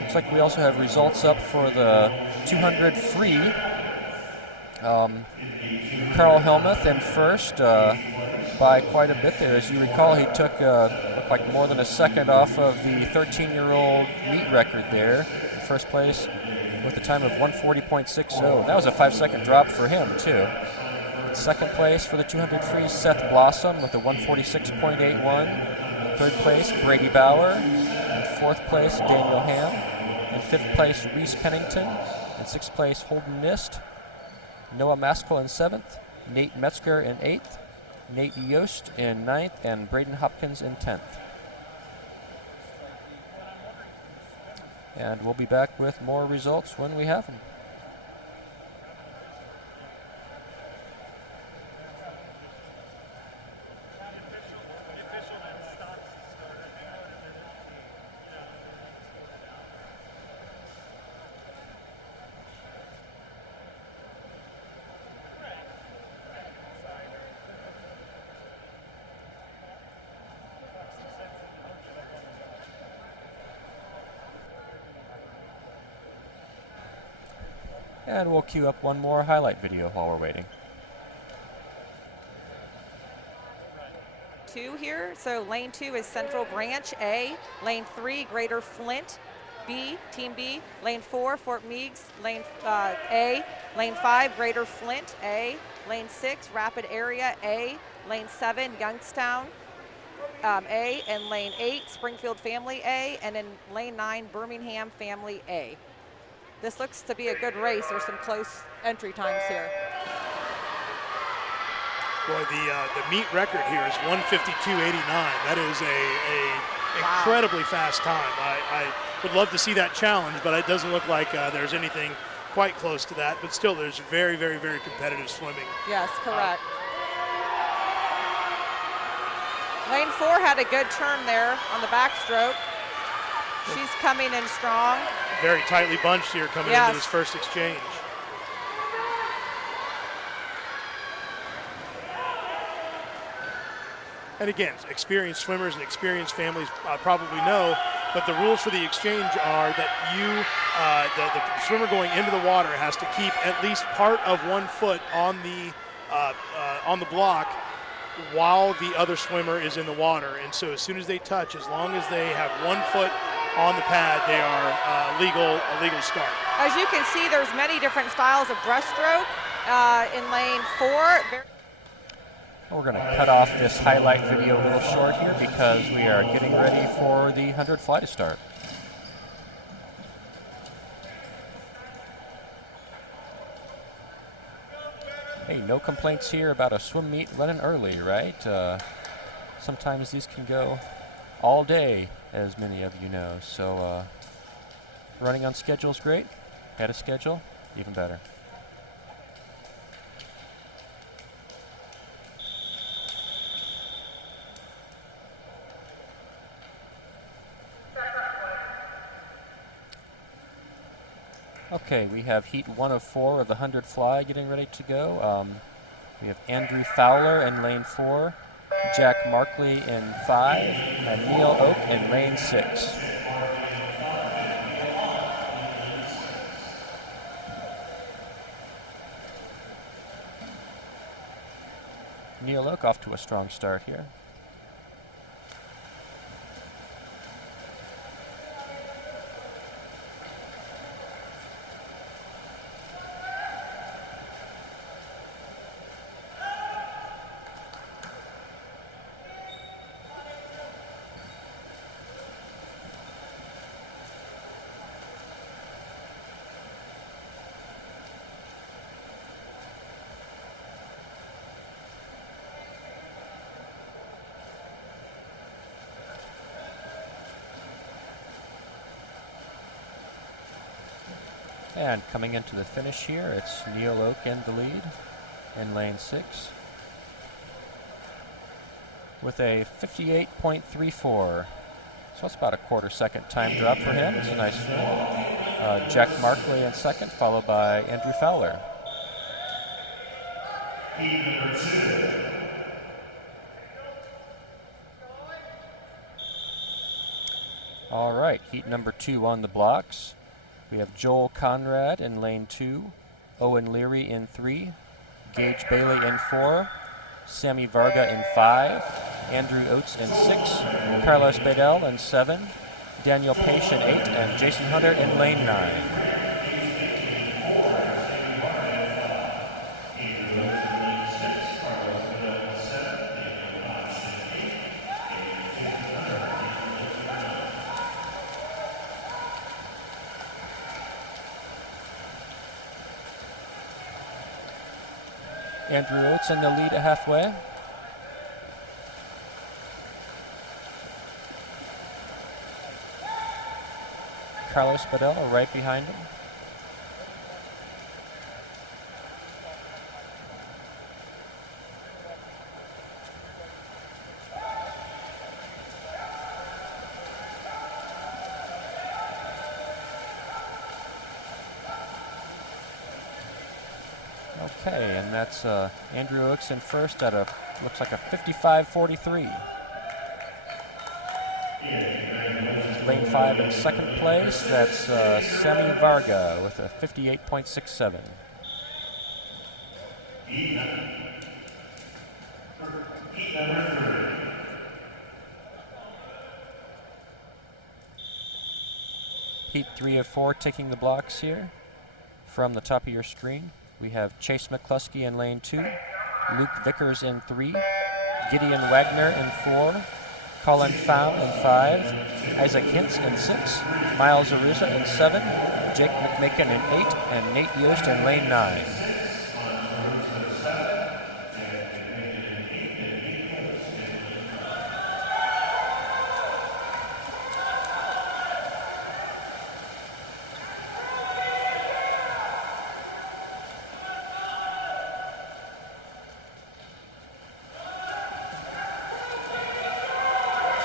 Looks like we also have results up for the 200 free. Carl Helmuth in first by quite a bit there. As you recall, he took looked like more than a second off of the 13-year-old meet record there. In first place with a time of 1:40.60. That was a 5-second drop for him, too. Second place for the 200 free, Seth Blossom with a 1:46.81. Third place, Brady Bauer. In fourth place, Daniel Ham. In fifth place, Reese Pennington. In sixth place, Holden Nist. Noah Maskell in seventh. Nate Metzger in eighth. Nate Yost in ninth. And Braden Hopkins in 10th. And we'll be back with more results when we have them. And we'll queue up one more highlight video while we're waiting. 2 here. So lane 2 is Central Branch A. Lane 3, Greater Flint B, Team B. Lane 4, Fort Meigs, lane A. Lane 5, Greater Flint A. Lane 6, Rapid Area A. Lane 7, Youngstown A. And lane 8, Springfield Family A. And in lane 9, Birmingham Family A. This looks to be a good race. There's some close entry times here. Boy, the meet record here is 1:52.89. That is a incredibly fast time. I would love to see that challenge, but it doesn't look like there's anything quite close to that. But still, there's very, very, very competitive swimming. Yes, correct. Lane 4 had a good turn there on the backstroke. She's coming in strong. Very tightly bunched here coming into this first exchange. and again, experienced swimmers and experienced families probably know, but the rules for the exchange are that the swimmer going into the water has to keep at least part of 1 foot on the block while the other swimmer is in the water. And so as soon as they touch, as long as they have 1 foot on the pad, they are a legal start. As you can see, there's many different styles of breaststroke in lane 4. We're going to cut off this highlight video a little short here because we are getting ready for the 100 fly to start. Hey, no complaints here about a swim meet running early, right? Sometimes these can go all day, as many of you know. So running on schedule is great. Had a schedule, even better. Okay, we have heat 1 of 4 of the 100 fly getting ready to go. We have Andrew Fowler in lane 4, Jack Markley in 5, and Neil Oak in lane 6. Neil Oak off to a strong start here. And coming into the finish here, it's Neil Oak in the lead in lane 6 with a 58.34. So that's about a quarter-second time drop for him. It's a nice swim. Jack Markley in second, followed by Andrew Fowler. All right, heat number 2 on the blocks. We have Joel Conrad in lane 2, Owen Leary in 3, Gage Bailey in 4, Sammy Varga in 5, Andrew Oates in 6, Carlos Bedell in 7, Daniel Page in 8, and Jason Hunter in lane 9. Andrew Oates in the lead at halfway. Carlos Bedell right behind him. Okay, and that's Andrew Oates in first at looks like a 55.43. Lane 5 in second place, that's Sammy Varga with a 58.67. Heat 3 of 4 taking the blocks here from the top of your screen. We have Chase McCluskey in lane 2, Luke Vickers in 3, Gideon Wagner in 4, Colin Found in 5, Isaac Hintz in 6, Miles Arusa in 7, Jake McMakin in 8, and Nate Yost in lane 9.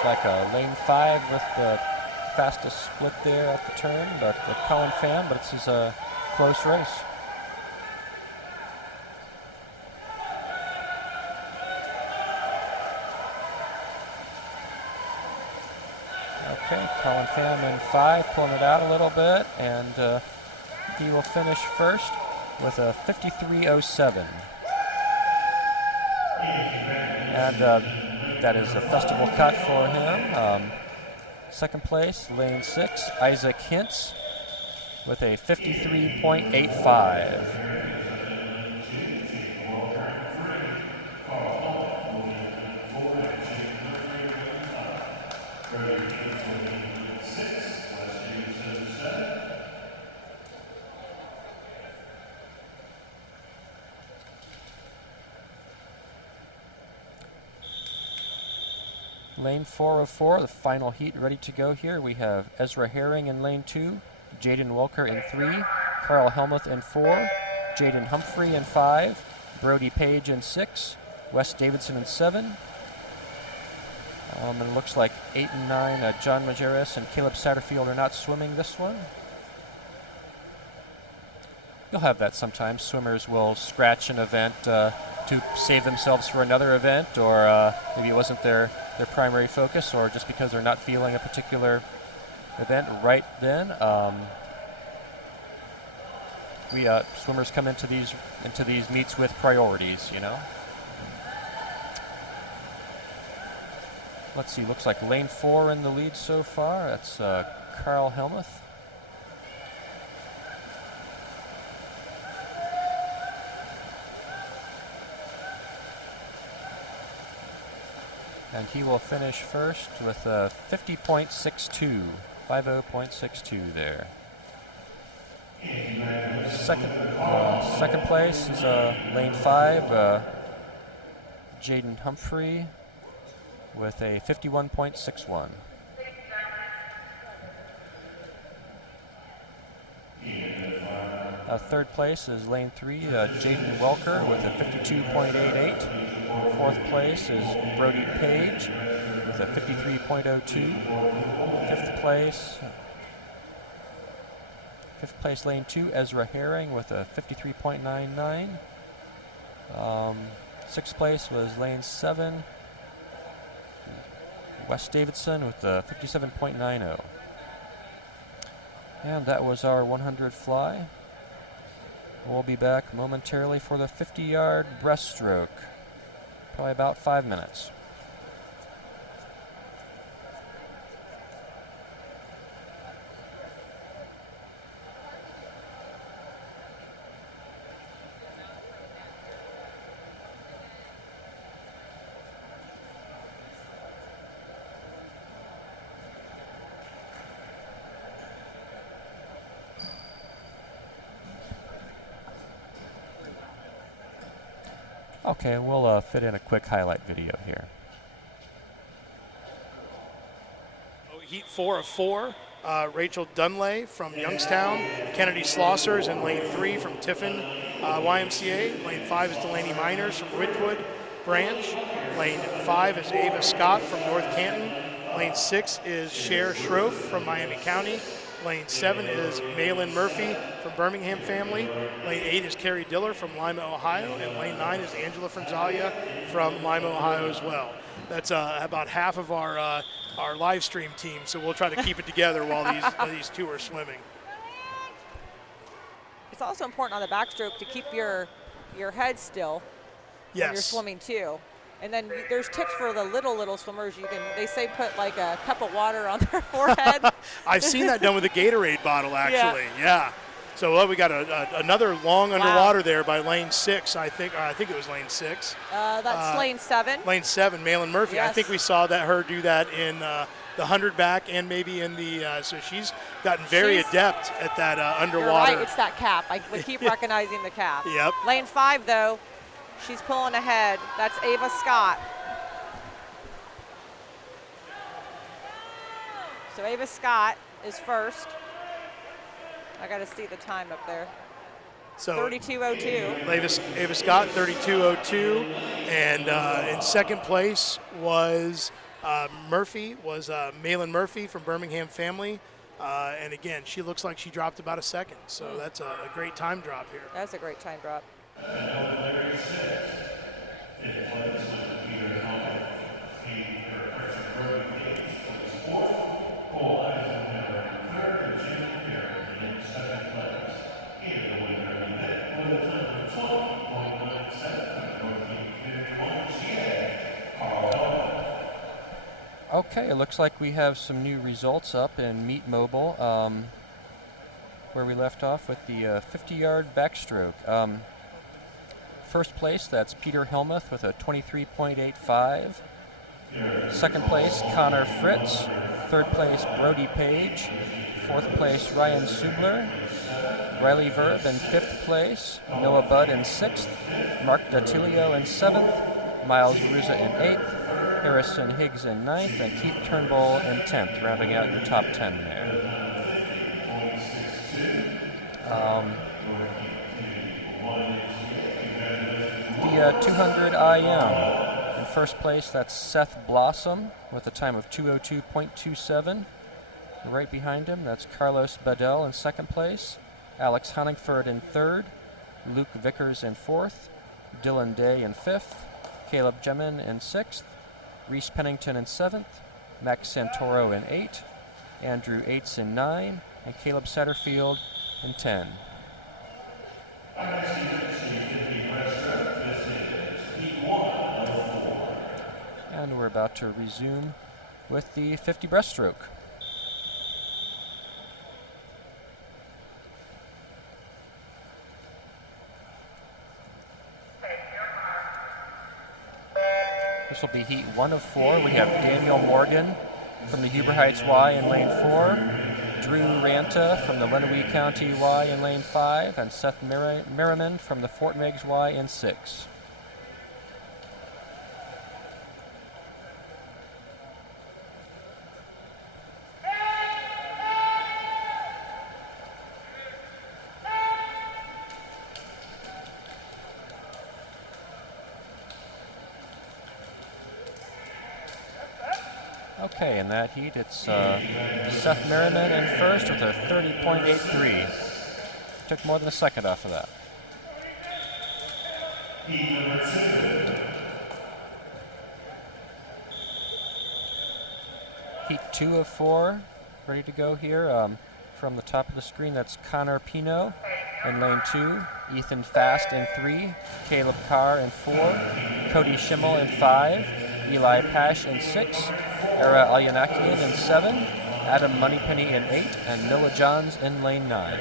Like a lane 5 with the fastest split there at the turn, but Colin Pham, but this is a close race. Okay, Colin Pham in 5, pulling it out a little bit, and he will finish first with a 53.07. And that is a festival cut for him. Second place, lane 6, Isaac Hintz with a 53.85. Lane 4 of 4, the final heat ready to go here. We have Ezra Herring in lane 2, Jaden Welker in 3, Carl Helmuth in 4, Jaden Humphrey in 5, Brody Page in 6, Wes Davidson in 7. And it looks like 8 and 9, John Majerus and Caleb Satterfield are not swimming this one. You'll have that sometimes. Swimmers will scratch an event to save themselves for another event, or maybe it wasn't their primary focus, or just because they're not feeling a particular event right then. We swimmers come into these meets with priorities, you know. Let's see, looks like lane 4 in the lead so far. That's Carl Helmuth. And he will finish first with a 50.62, 50.62 there. Second place is lane 5, Jaden Humphrey with a 51.61. Third place is lane 3, Jaden Welker with a 52.88. Fourth place is Brody Page with a 53.02. Fifth place lane 2, Ezra Herring with a 53.99. Sixth place was lane 7, Wes Davidson with a 57.90. And that was our 100 fly. We'll be back momentarily for the 50-yard breaststroke. Probably about 5 minutes. Okay, we'll fit in a quick highlight video here. Heat 4 of 4, Rachel Dunlay from Youngstown, Kennedy Slossers in lane 3 from Tiffin YMCA. Lane 5 is Delaney Miners from Ridgewood Branch. Lane 5 is Ava Scott from North Canton. Lane 6 is Cher Schroff from Miami County. Lane 7 is Malin Murphy from Birmingham Family. Lane 8 is Carrie Diller from Lima, Ohio. And lane 9 is Angela Franzalia from Lima, Ohio as well. That's about half of our live stream team, so we'll try to keep it together while these two are swimming. It's also important on the backstroke to keep your head still when you're swimming too. And then there's tips for the little swimmers. They say put like a cup of water on their forehead. I've seen that done with a Gatorade bottle, actually. Yeah. So we got another long underwater there by lane 6. I think it was lane 6. That's lane 7. Lane 7, Malin Murphy. Yes. I think we saw her do that in the 100 back and maybe in the. So she's gotten very adept at that underwater. You're right. It's that cap. I would keep recognizing the cap. Yep. Lane 5 though. She's pulling ahead. That's Ava Scott. So Ava Scott is first. I got to see the time up there. So 32:02. Ava Scott, 32:02, and in second place was Malin Murphy from Birmingham Family. And again, she looks like she dropped about a second. So that's a great time drop here. That's a great time drop. Okay, it looks like we have some new results up in Meet Mobile, where we left off with the 50-yard backstroke. First place, that's Peter Helmuth with a 23.85. Second place, Connor Fritz. Third place, Brody Page. Fourth place, Ryan Subler. Riley Verb in fifth place. Noah Budd in sixth. Mark Datilio in seventh. Miles Ruza in eighth. Harrison Higgs in ninth. And Keith Turnbull in 10th, rounding out your top 10 there. The 200 IM. In first place, that's Seth Blossom with a time of 2:02.27. Right behind him, that's Carlos Badell in second place. Alex Honigford in third. Luke Vickers in fourth. Dylan Day in fifth. Caleb Gemin in sixth. Reese Pennington in seventh. Max Santoro in eight. Andrew Aites in 9. And Caleb Satterfield in 10. And we're about to resume with the 50 breaststroke. This will be heat 1 of 4. We have Daniel Morgan from the Huber Heights Y in lane 4, Drew Ranta from the Lenawee County Y in lane 5, and Seth Merriman from the Fort Meigs Y in 6. Okay, in that heat, it's Seth Merriman in first with a 30.83. Took more than a second off of that. Heat 2 of 4, ready to go here. From the top of the screen, that's Connor Pino in lane 2, Ethan Fast in 3, Caleb Carr in 4, Cody Schimmel in 5, Eli Pash in 6, Era Alyanakian in 7, Adam Moneypenny in 8, and Noah Johns in lane 9.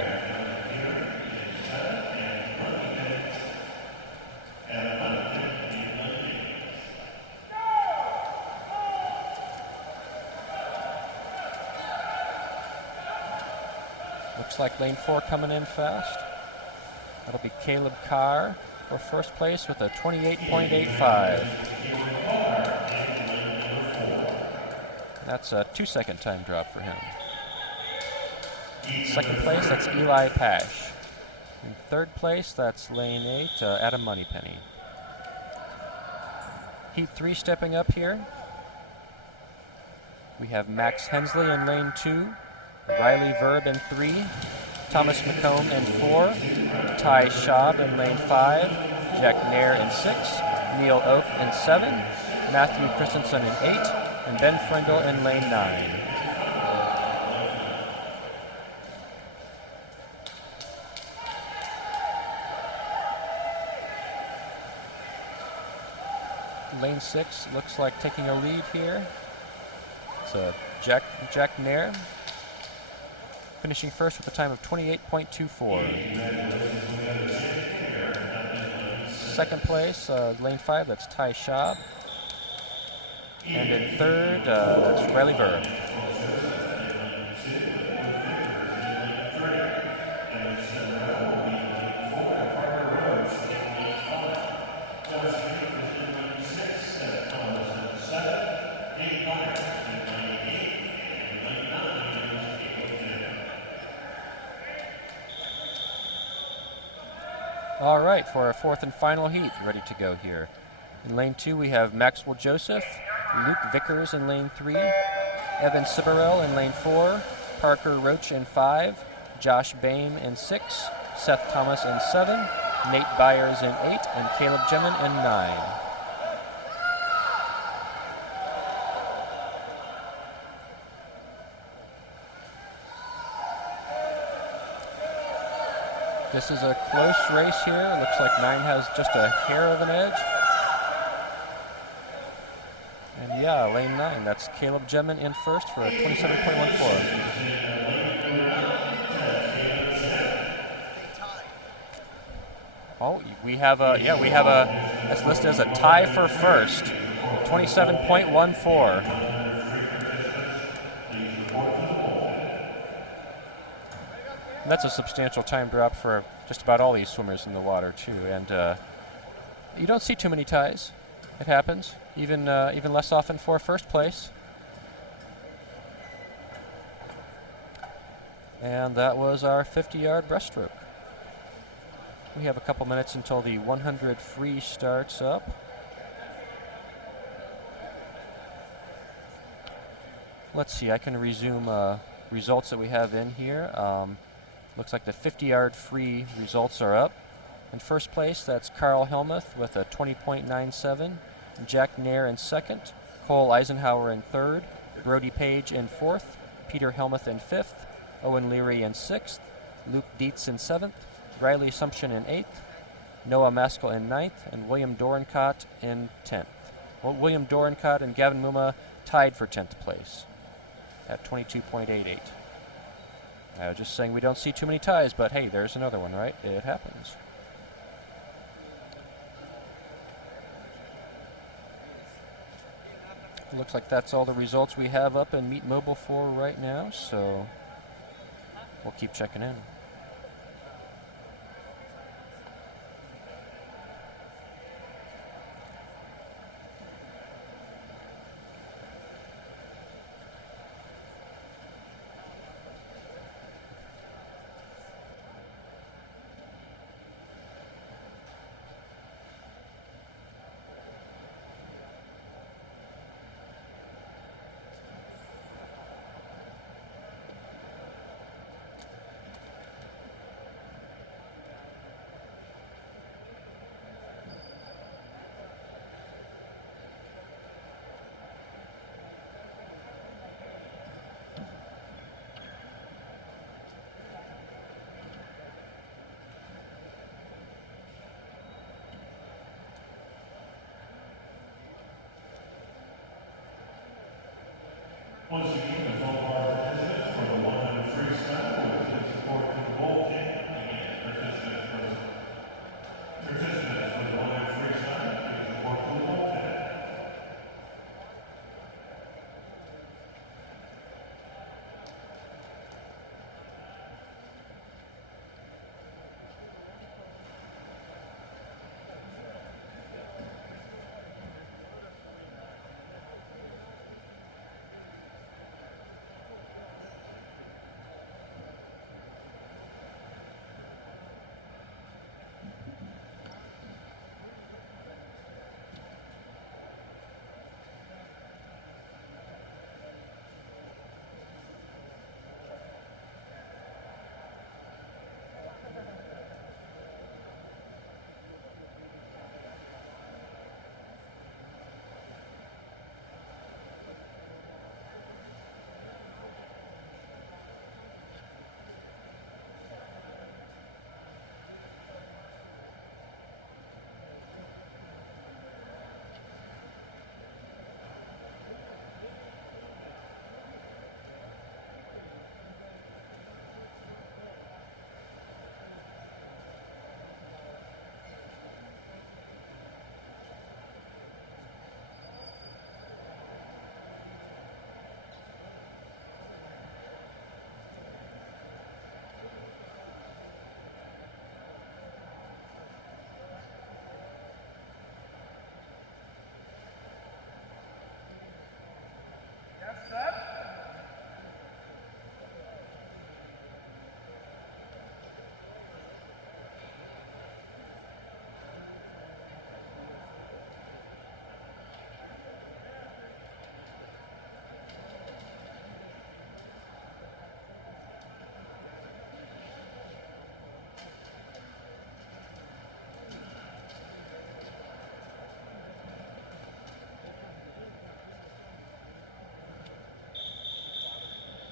Looks like lane 4 coming in fast. That'll be Caleb Carr for first place with a 28.85. That's a 2-second time drop for him. Second place, that's Eli Pash. In third place, that's lane 8, Adam Moneypenny. Heat 3 stepping up here. We have Max Hensley in lane 2, Riley Verb in 3, Thomas McComb in 4, Ty Schaub in lane 5, Jack Nair in 6, Neil Oak in 7, Matthew Christensen in 8, and Ben Frindle in lane 9. Lane 6 looks like taking a lead here. It's Jack Nair, finishing first with a time of 28.24. Second place, lane 5, that's Ty Schaub. And in third, that's Riley Verb. All right, for our fourth and final heat, ready to go here. In lane 2, we have Maxwell Joseph, Luke Vickers in lane 3, Evan Siberel in lane 4, Parker Roach in 5, Josh Boehm in 6, Seth Thomas in 7, Nate Byers in 8, and Caleb Gemin in 9. This is a close race here. It looks like 9 has just a hair of an edge. And Yeah, lane 9. That's Caleb Gemmin in first for a 27.14. Oh, we have a that's listed as a tie for first, 27.14. And that's a substantial time drop for just about all these swimmers in the water too. And you don't see too many ties. It happens, even less often for first place. And that was our 50-yard breaststroke. We have a couple minutes until the 100 free starts up. Let's see, I can resume results that we have in here. Looks like the 50-yard free results are up. In first place, that's Carl Helmuth with a 20.97. Jack Nair in second. Cole Eisenhower in third. Brody Page in fourth. Peter Helmuth in fifth. Owen Leary in sixth. Luke Dietz in seventh. Riley Assumption in 8th, Noah Maskell in 9th, and William Dorencott in 10th. Well, William Dorencott and Gavin Muma tied for 10th place at 22.88. I was just saying we don't see too many ties, but hey, there's another one, right? It happens. Looks like that's all the results we have up in Meet Mobile for right now, so we'll keep checking in. Once again, there's all of our participants for the 100 freestyle with his support from the bowl team and participants for the 100 freestyle with support from the bowl team.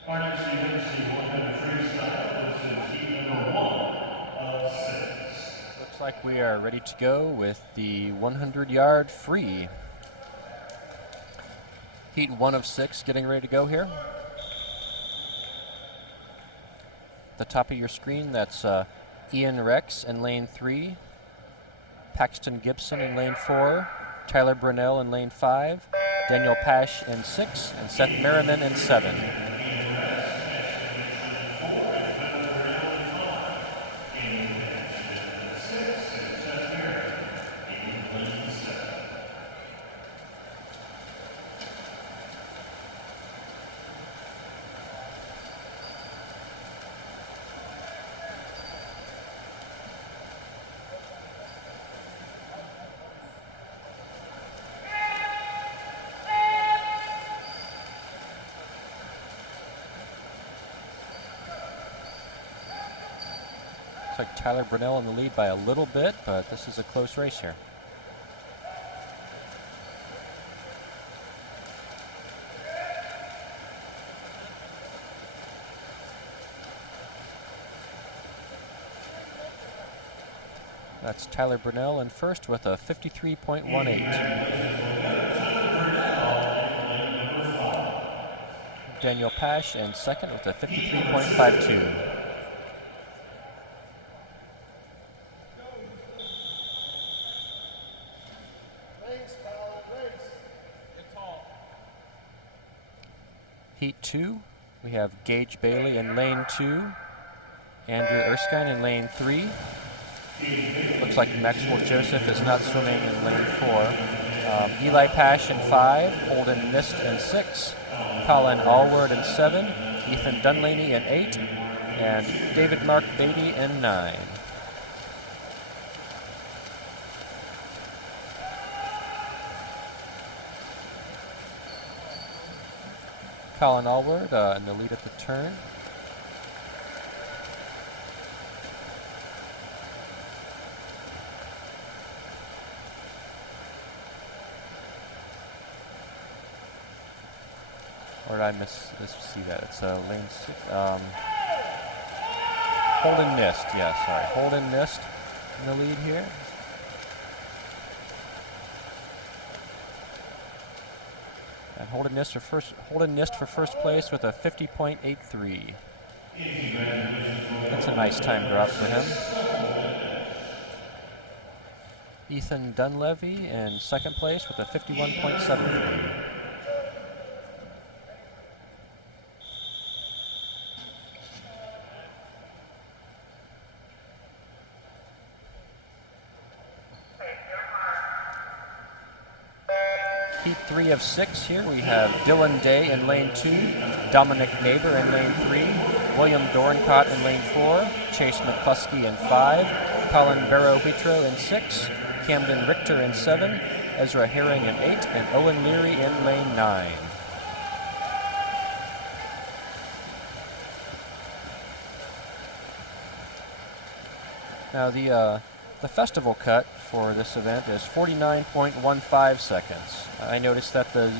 Our next event is the 100 freestyle. This is heat number 1 of 6. Looks like we are ready to go with the 100-yard free. Heat 1 of 6 getting ready to go here. The top of your screen, that's Ian Rex in lane 3, Paxton Gibson in lane 4, Tyler Brunell in lane 5, Daniel Pash in 6, and Seth Merriman in 7. Like Tyler Brunell in the lead by a little bit, but this is a close race here. That's Tyler Brunell in first with a 53.18. Daniel Pash in second with a 53.52. Heat 2, we have Gage Bailey in lane 2, Andrew Erskine in lane 3. Looks like Maxwell Joseph is not swimming in lane 4. Eli Pash in 5, Holden Nist in 6, Colin Allward in 7, Ethan Dunlaney in 8, and David Mark Beatty in 9. Colin Allward in the lead at the turn. Or did I see that? It's lane 6. Holden Nist, yeah, sorry. Holden Nist in the lead here. And Holden Nist for first place with a 50.83. That's a nice time drop for him. Ethan Dunleavy in second place with a 51.73. Heat 3 of 6 here. We have Dylan Day in lane 2, Dominic Neighbor in lane 3, William Dorncott in lane 4, Chase McCluskey in 5, Colin Barrow-Huitro in 6, Camden Richter in 7, Ezra Herring in 8, and Owen Leary in lane 9. Now the festival cut for this event is 49.15 seconds. I noticed that the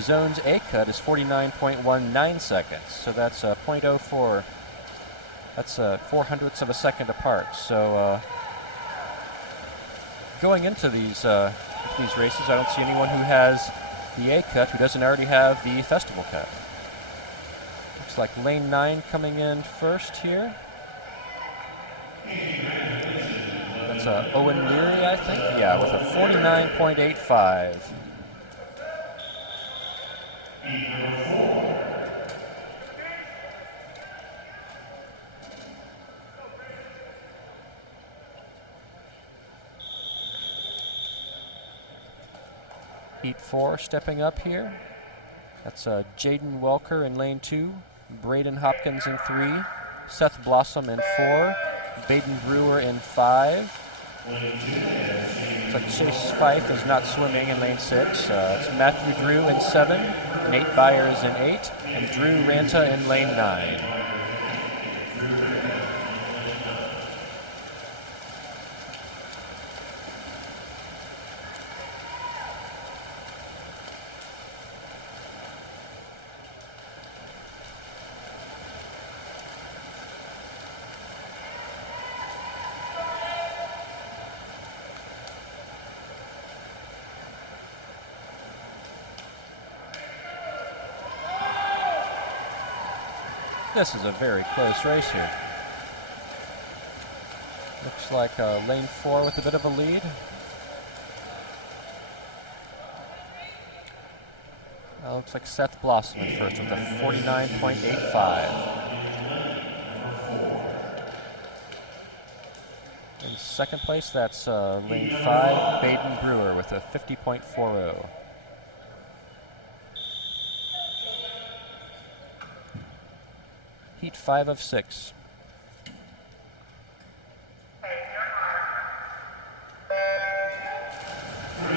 zone's A cut is 49.19 seconds, so that's 0.04. That's 0.04 of a second apart. So going into these races, I don't see anyone who has the A cut who doesn't already have the festival cut. Looks like lane 9 coming in first here. That's Owen Leary, I think. Yeah, with a 49.85. Heat 4 stepping up here. That's Jaden Welker in lane 2, Braden Hopkins in 3, Seth Blossom in 4, Baden Brewer in 5. Looks like Chase Fife is not swimming in lane 6. It's Matthew Drew in 7, Nate Byers in 8, and Drew Ranta in lane 9. This is a very close race here. Looks like lane 4 with a bit of a lead. Looks like Seth Blossom in first with a 49.85. In second place, that's lane 5, Baden Brewer with a 50.40. Heat 5 of 6.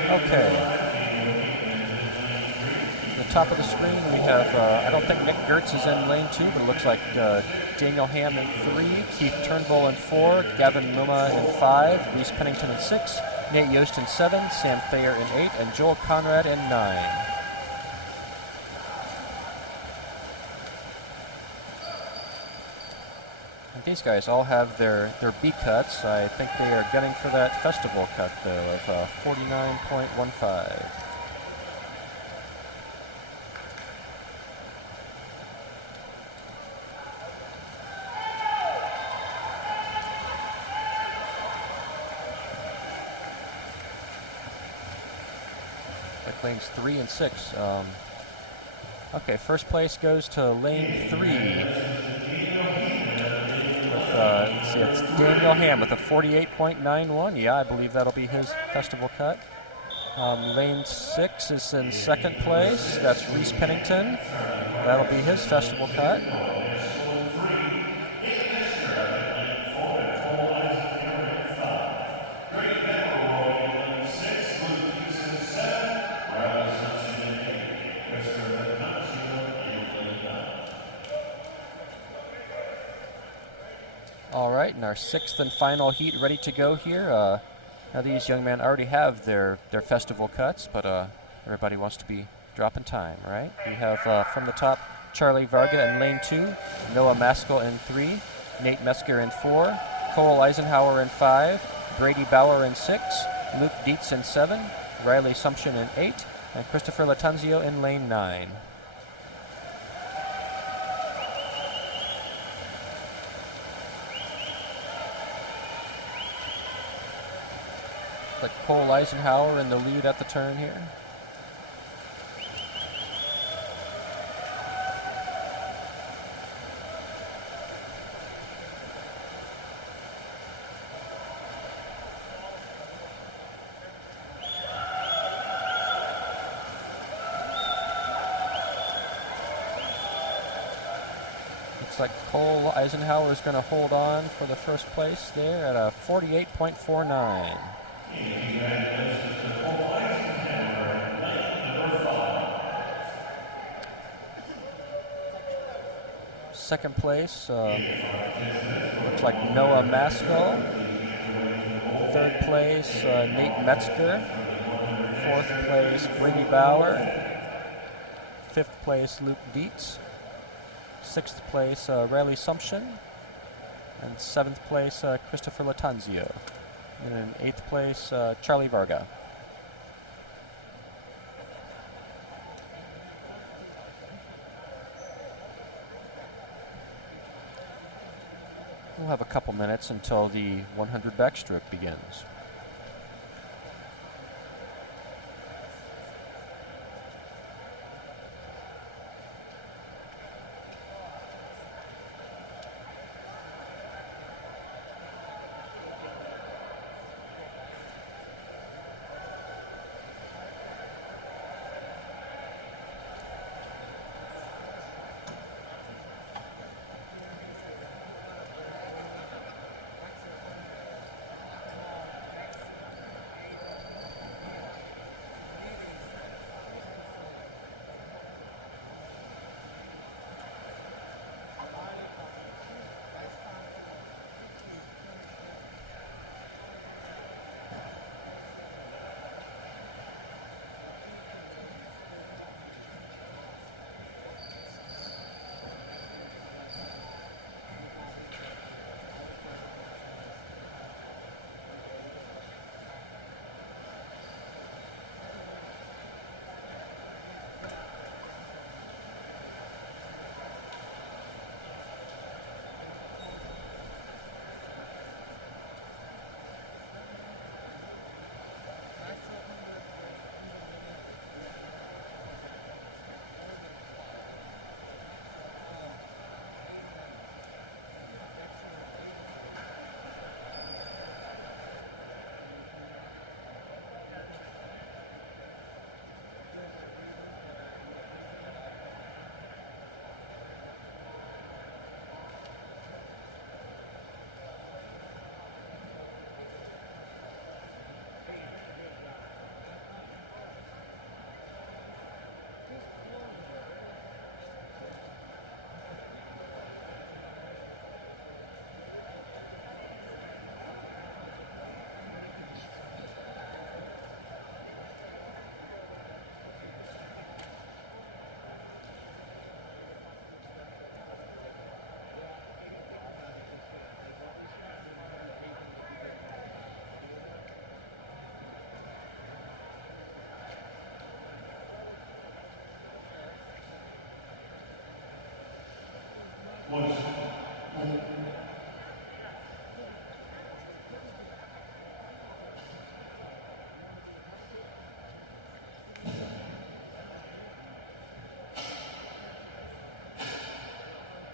Okay. The top of the screen, we have, I don't think Nick Gertz is in lane 2, but it looks like Daniel Ham in 3, Keith Turnbull in 4, Gavin Muma in 5, Reese Pennington in 6, Nate Yost in 7, Sam Thayer in 8, and Joel Conrad in 9. These guys all have their B cuts. I think they are gunning for that festival cut, though, of 49.15. Like lanes 3 and 6. Okay, first place goes to lane 3. Let's see, it's Daniel Ham with a 48.91. Yeah, I believe that'll be his festival cut. Lane 6 is in second place. That's Reese Pennington. That'll be his festival cut. All right, and our 6th and final heat ready to go here. Now these young men already have their festival cuts, but everybody wants to be dropping time, right? We have from the top, Charlie Varga in lane 2, Noah Maskell in 3, Nate Metzger in 4, Cole Eisenhower in 5, Brady Bauer in 6, Luke Dietz in 7, Riley Sumption in 8, and Christopher Latanzio in lane 9. Like Cole Eisenhower in the lead at the turn here. Looks like Cole Eisenhower is going to hold on for the first place there at a 48.49. Second place looks like Noah Maskell. Third place Nate Metzger. Fourth place Brady Bauer. Fifth place Luke Dietz. Sixth place Riley Sumption. And seventh place Christopher Latanzio. And in eighth place, Charlie Varga. We'll have a couple minutes until the 100 backstroke begins.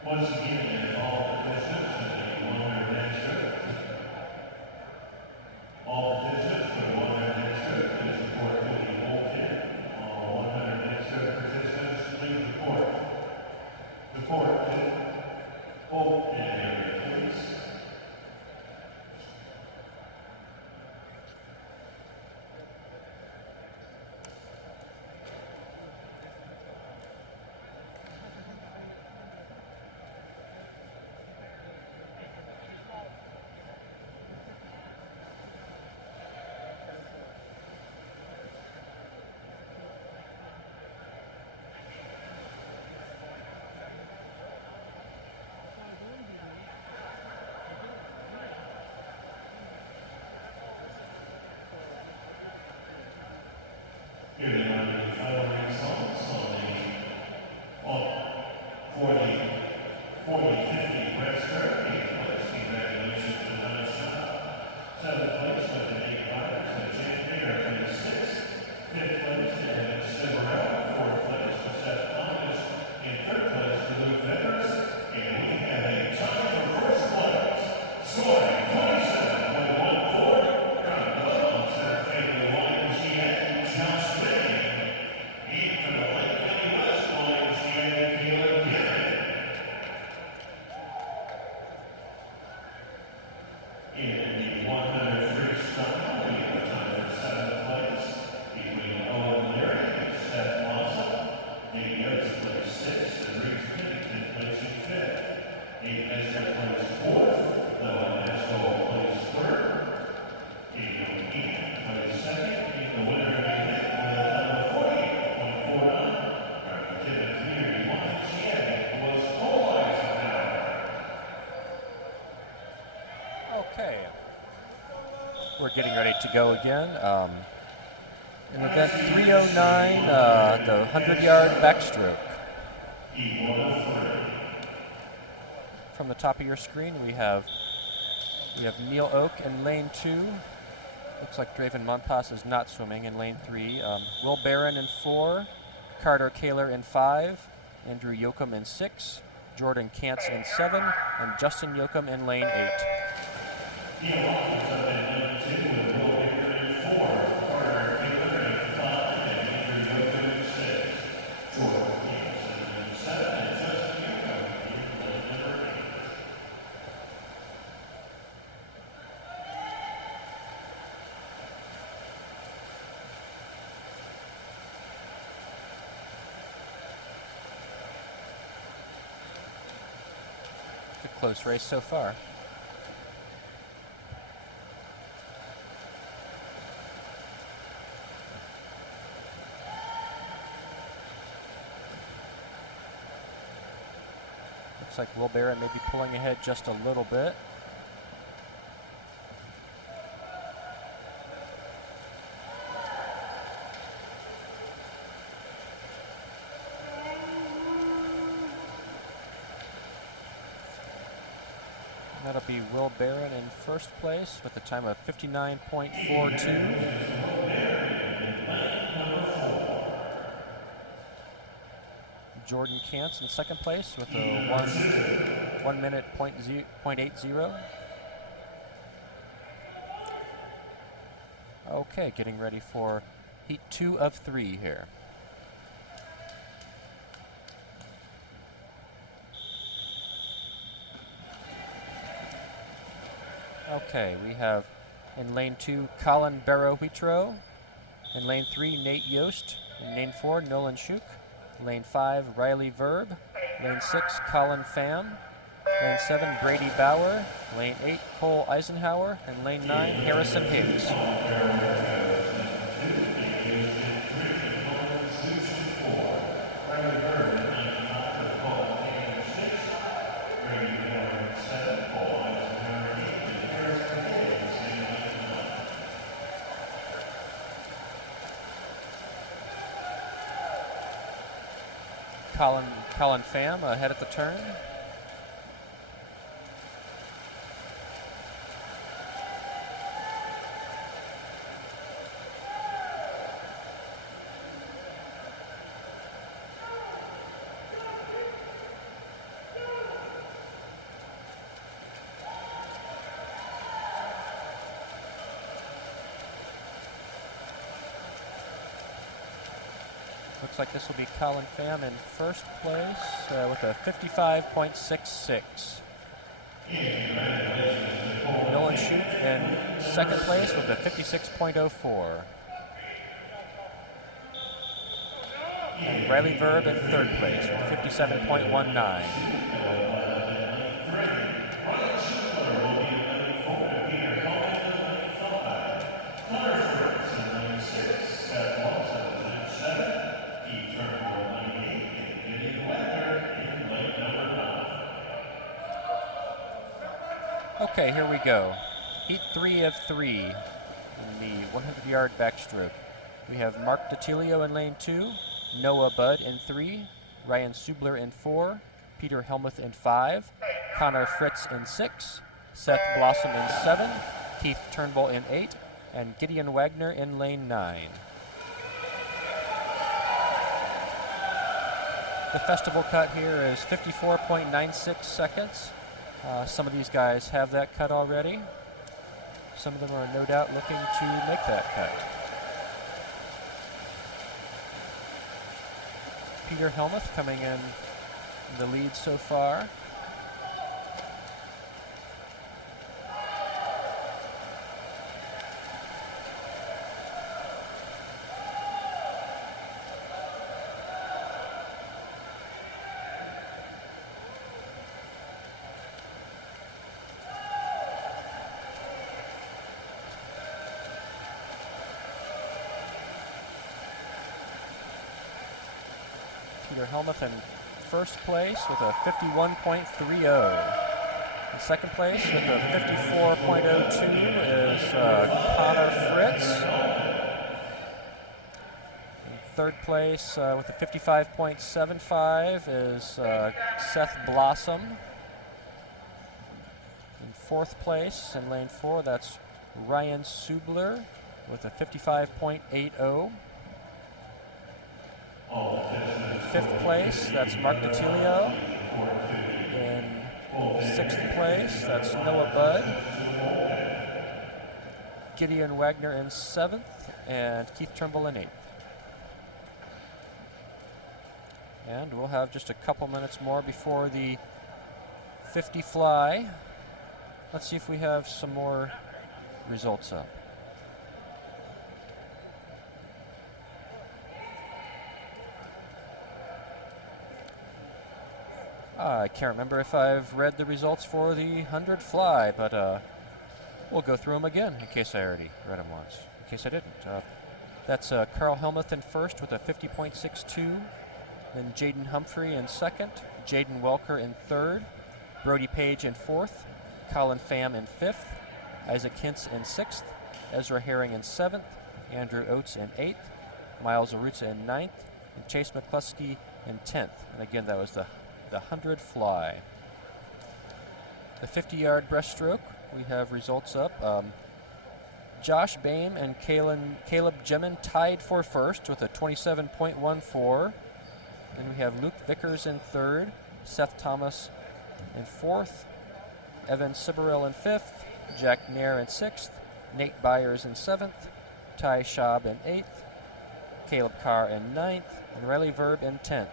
Once again, all participants in the 100 backstroke. All participants for the 100 backstroke, please report to the whole kit. All 100 backstroke participants, please report. Report to whole area, please. Here they are the final results for the 40-50 breaststroke. 8th place, congratulations to Nice Shot. 7th place with the 8 riders and Jim Bear finished 6th. 5th place to Evan Cimarella. 4th place to Seth Thomas. And 3rd place to Luke Vetters. And we have a tie for first place, scoring 27.14. From Center Family YMCA, Josh Benning. And from the Lake County West YMCA, Caleb Garrett. In the 100 freestyle, we have a tie for 7th place between Owen Leary and Seth Lawson. Nate Yost placed 6th and Reese Pennington placing 5th. Nate Nestor placed 4th. Noah Maxwell placed 3rd. Daniel Keegan placed 2nd. And the winner of the event with a time of 48.49 from Tibbetts Community YMCA was Cole Eisenhower. Okay. We're getting ready to go again. In event 309, the 100-yard backstroke. From the top of your screen, we have Neil Oak in lane 2. Looks like Draven Montas is not swimming in lane 3. Will Barron in 4. Carter Kaler in 5. Andrew Yoakum in 6. Jordan Kantz in 7. And Justin Yoakum in lane 8. Neil Oak is up in lane 2 with Will Barron in 4. Carter Kaler in 5. And Andrew Yoakum in 6. Jordan Kantz in 7. And Justin Yoakum in lane number 8. It's a close race so far. Looks like Will Barrett may be pulling ahead just a little bit. That'll be Will Barron in first place with a time of 59.42. Jordan Kantz in second place with a 1 minute .80. Okay, getting ready for heat 2 of 3 here. Okay, we have in lane 2 Colin Barrow-Huitro. In lane 3 Nate Yost. In lane 4 Nolan Shuk. Lane 5 Riley Verb. Lane 6 Colin Pham. Lane 7 Brady Bauer. Lane 8 Cole Eisenhower. And lane 9 Harrison Higgs. Colin Pham ahead at the turn. Looks like this will be Colin Pham in first place with a 55.66. Nolan Schuch in second place with a 56.04. And Riley Verb in third place with 57.19. Okay, here we go. Heat 3 of 3 in the 100-yard backstroke. We have Mark DiTilio in lane 2, Noah Budd in 3, Ryan Subler in 4, Peter Helmuth in 5, Connor Fritz in 6, Seth Blossom in 7, Keith Turnbull in 8, and Gideon Wagner in lane 9. The festival cut here is 54.96 seconds. Some of these guys have that cut already. Some of them are no doubt looking to make that cut. Peter Helmuth coming in the lead so far. Peter Helmuth in first place with a 51.30. In second place with a 54.02 is Connor Fritz. In third place with a 55.75 is Seth Blossom. In fourth place in lane 4, that's Ryan Subler with a 55.80. In fifth place, that's Mark DiTilio. In sixth place, that's Noah Budd. Gideon Wagner in seventh, and Keith Turnbull in eighth. And we'll have just a couple minutes more before the 50 fly. Let's see if we have some more results up. I can't remember if I've read the results for the 100 fly, but we'll go through them again in case I already read them once. In case I didn't. That's Carl Helmuth in first with a 50.62. Then Jaden Humphrey in second. Jaden Welker in third. Brody Page in fourth. Colin Pham in fifth. Isaac Hintz in sixth. Ezra Herring in seventh. Andrew Oates in eighth. Miles Arutza in ninth. And Chase McCluskey in 10th. And again, that was the 100 fly. The 50-yard breaststroke, we have results up. Josh Boehm and Caleb Jemin tied for first with a 27.14. Then we have Luke Vickers in third, Seth Thomas in fourth, Evan Siberel in fifth, Jack Nair in sixth, Nate Byers in seventh, Ty Schaub in eighth, Caleb Carr in ninth, and Riley Verb in 10th.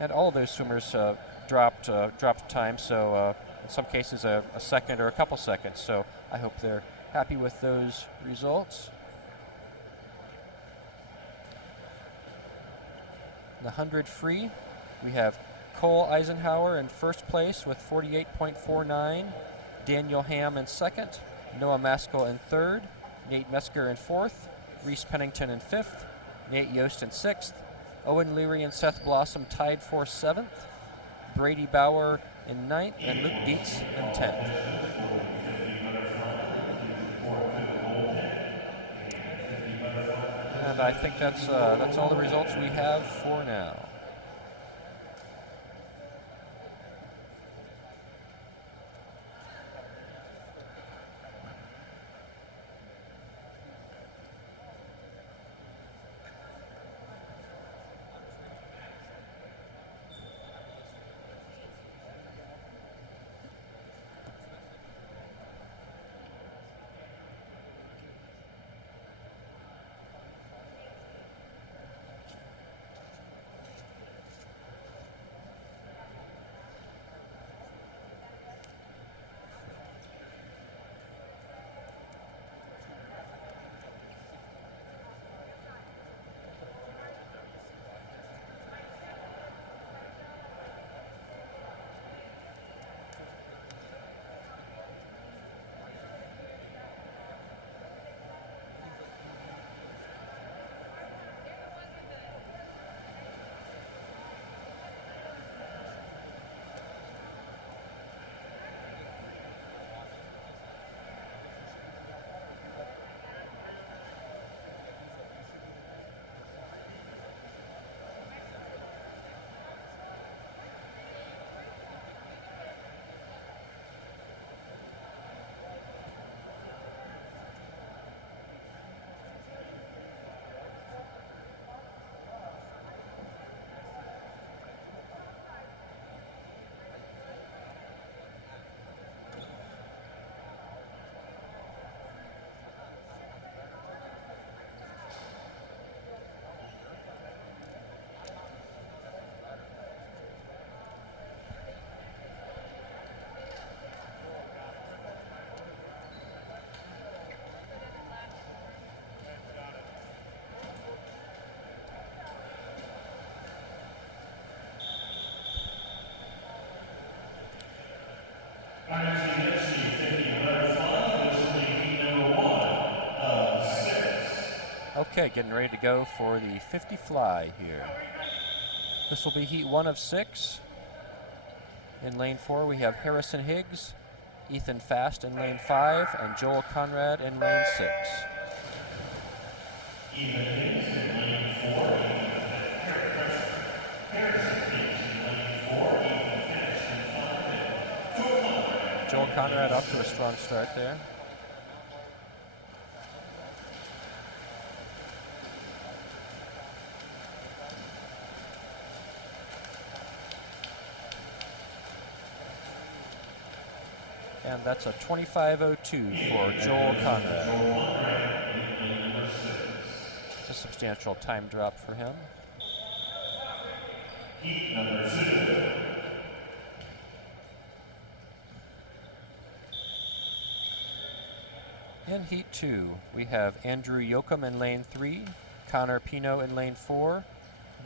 And all of those swimmers dropped time, so in some cases a second or a couple seconds. So I hope they're happy with those results. The 100 free, we have Cole Eisenhower in first place with 48.49, Daniel Ham in second, Noah Maskell in third, Nate Mesker in fourth, Reese Pennington in fifth, Nate Yost in sixth, Owen Leary and Seth Blossom tied for seventh, Brady Bauer in ninth, and Luke Dietz in 10th. And I think that's all the results we have for now. Okay, getting ready to go for the 50 fly here. This will be heat 1 of 6. In lane 4, we have Harrison Higgs, Ethan Fast in lane 5, and Joel Conrad in lane 6. Ethan Higgs in lane 4. Harrison Higgs in lane 4. Ethan Fast in 5. Joel Conrad. Joel Conrad off to a strong start there. And that's a 25:02 for Joel Conrad. It's a substantial time drop for him. Heat number 2. In heat 2, we have Andrew Yoakum in lane 3, Connor Pino in lane 4,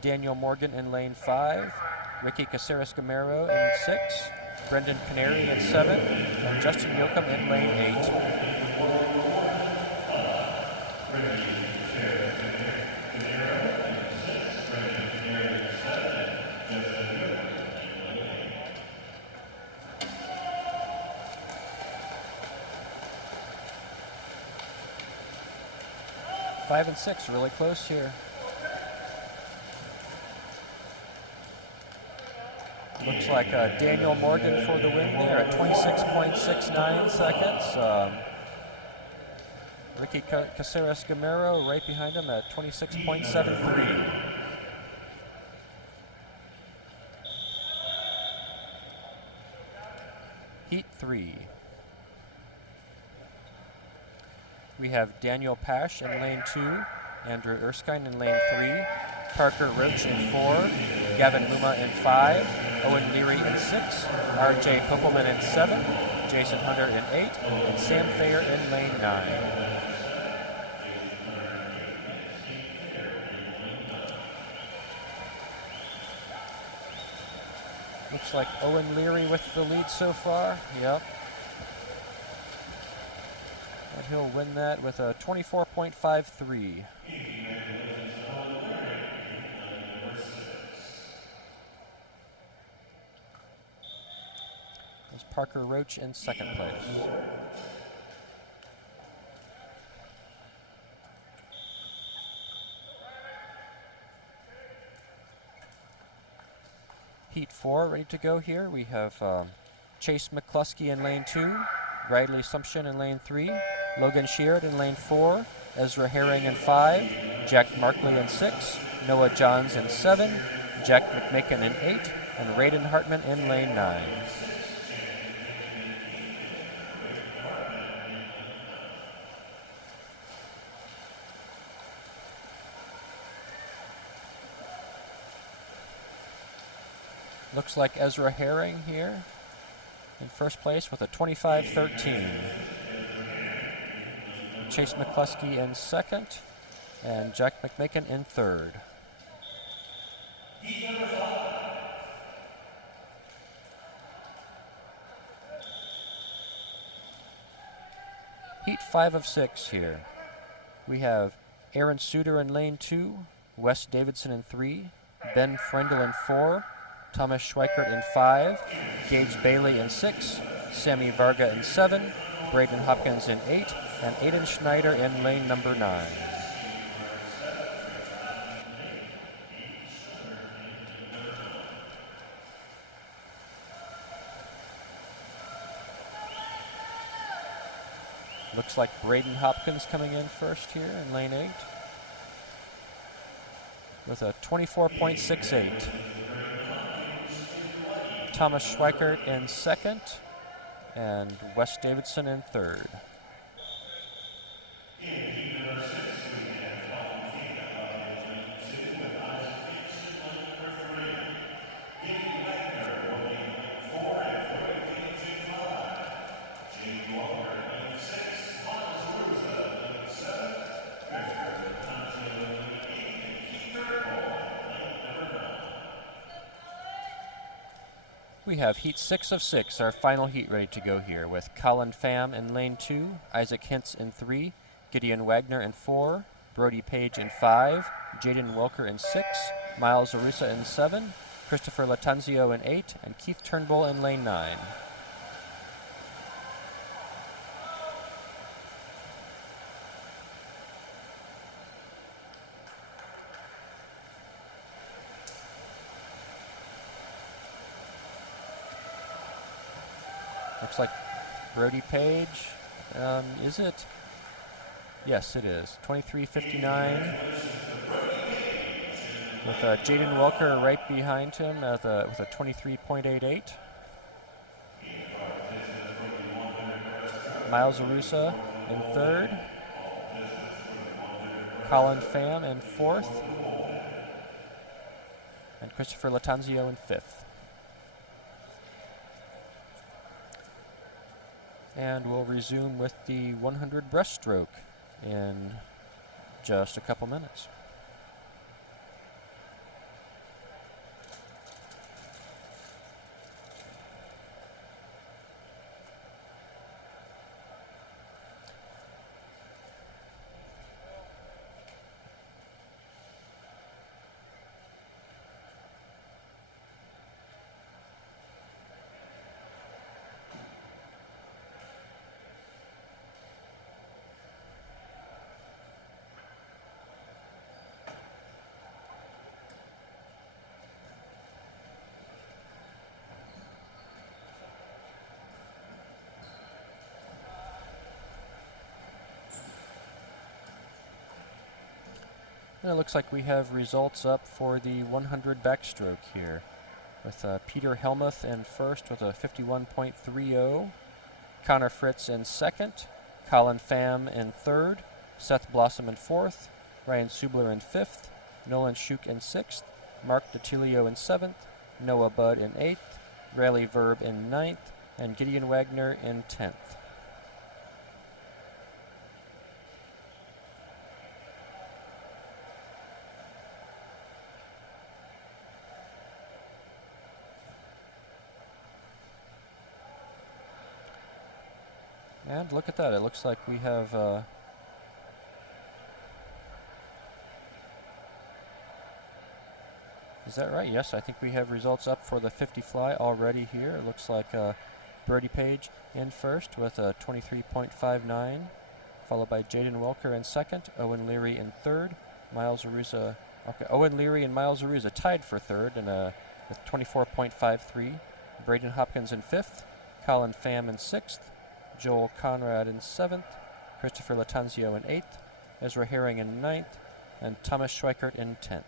Daniel Morgan in lane 5, Ricky Caceres-Gamero in 6, Brendan Canary in 7, and Justin Yoakum in lane 8. 5 and 6, really close here. Looks like Daniel Morgan for the win there at 26.69 seconds. Ricky Caceres-Gamero right behind him at 26.73. Heat 3. We have Daniel Pash in lane 2, Andrew Erskine in lane 3, Parker Roach in 4, Gavin Muma in 5, Owen Leary in 6, R.J. Popelman in 7, Jason Hunter in 8, and Sam Thayer in lane 9. Looks like Owen Leary with the lead so far. Yep. And he'll win that with a 24.53. There's Parker Roach in second place. Heat 4 ready to go here. We have Chase McCluskey in lane 2, Riley Sumption in lane 3, Logan Sheard in lane 4, Ezra Herring in 5, Jack Markley in 6, Noah Johns in 7, Jack McMakin in 8, and Raiden Hartman in lane 9. Looks like Ezra Herring here in first place with a 25.13. Chase McCluskey in second, and Jack McMakin in third. Heat 5 of 6 here. We have Aaron Suter in lane 2, Wes Davidson in 3, Ben Frendel in 4, Thomas Schweikert in 5, Gage Bailey in 6, Sammy Varga in 7, Braden Hopkins in 8, and Aiden Schneider in lane number 9. Looks like Braden Hopkins coming in first here in lane 8 with a 24.68. Thomas Schweikert in second, and Wes Davidson in third. We have heat 6 of 6, our final heat ready to go here, with Colin Pham in lane 2, Isaac Hintz in 3, Gideon Wagner in 4, Brody Page in 5, Jaden Welker in 6, Miles Arusa in 7, Christopher Latanzio in 8, and Keith Turnbull in lane 9. Looks like Brody Page, is it? Yes, it is. 23:59. With Jaden Welker right behind him with a 23.88. Miles Arusa in 3rd. Colin Pham in 4th. And Christopher Latanzio in 5th. And we'll resume with the 100 breaststroke in just a couple minutes. And it looks like we have results up for the 100 backstroke here, with Peter Helmuth in 1st with a 51.30, Connor Fritz in 2nd, Colin Pham in 3rd, Seth Blossom in 4th, Ryan Subler in 5th, Nolan Schuch in 6th, Mark DiTilio in 7th, Noah Budd in 8th, Riley Verb in 9th, and Gideon Wagner in 10th. And look at that, it looks like we have is that right? Yes, I think we have results up for the 50 fly already here. It looks like Brody Page in 1st with a 23.59, followed by Jaden Welker in 2nd, Owen Leary in 3rd, Miles Arusa, okay, Owen Leary and Miles Arusa tied for 3rd and with 24.53, Braden Hopkins in 5th, Colin Pham in 6th, Joel Conrad in 7th, Christopher Latanzio in 8th, Ezra Herring in 9th, and Thomas Schweikert in 10th.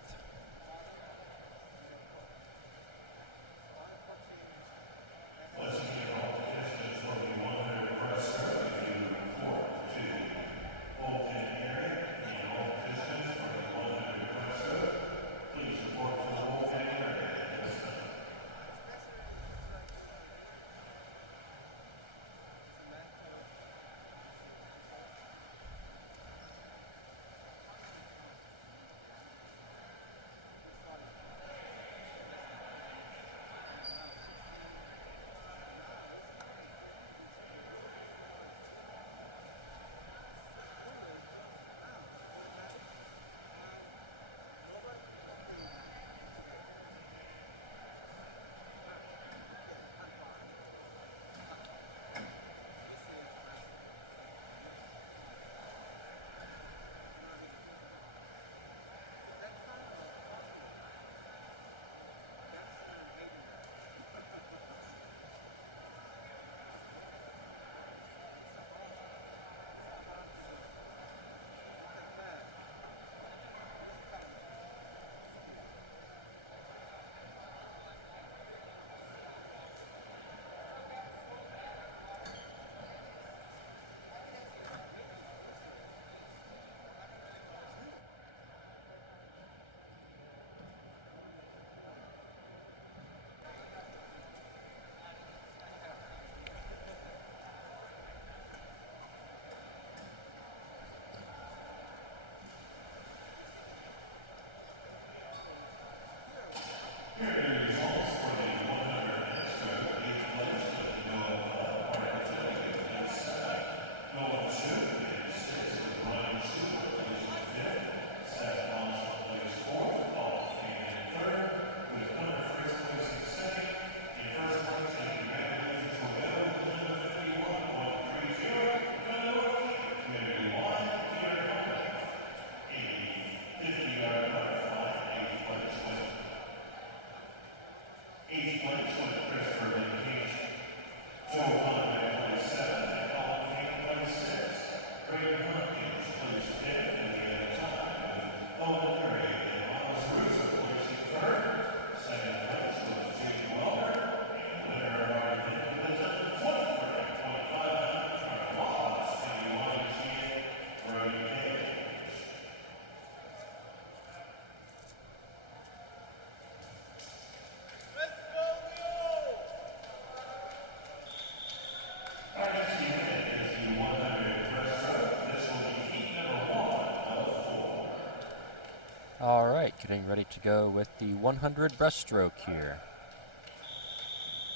right, getting ready to go with the 100 breaststroke here.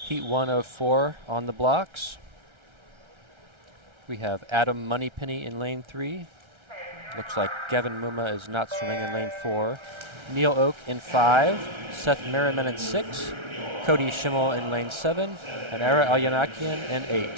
Heat 1 of 4 on the blocks. We have Adam Moneypenny in lane 3. Looks like Gavin Muma is not swimming in lane 4. Neil Oak in 5. Seth Merriman in 6. Cody Schimmel in lane 7. And Ara Alyanakian in 8.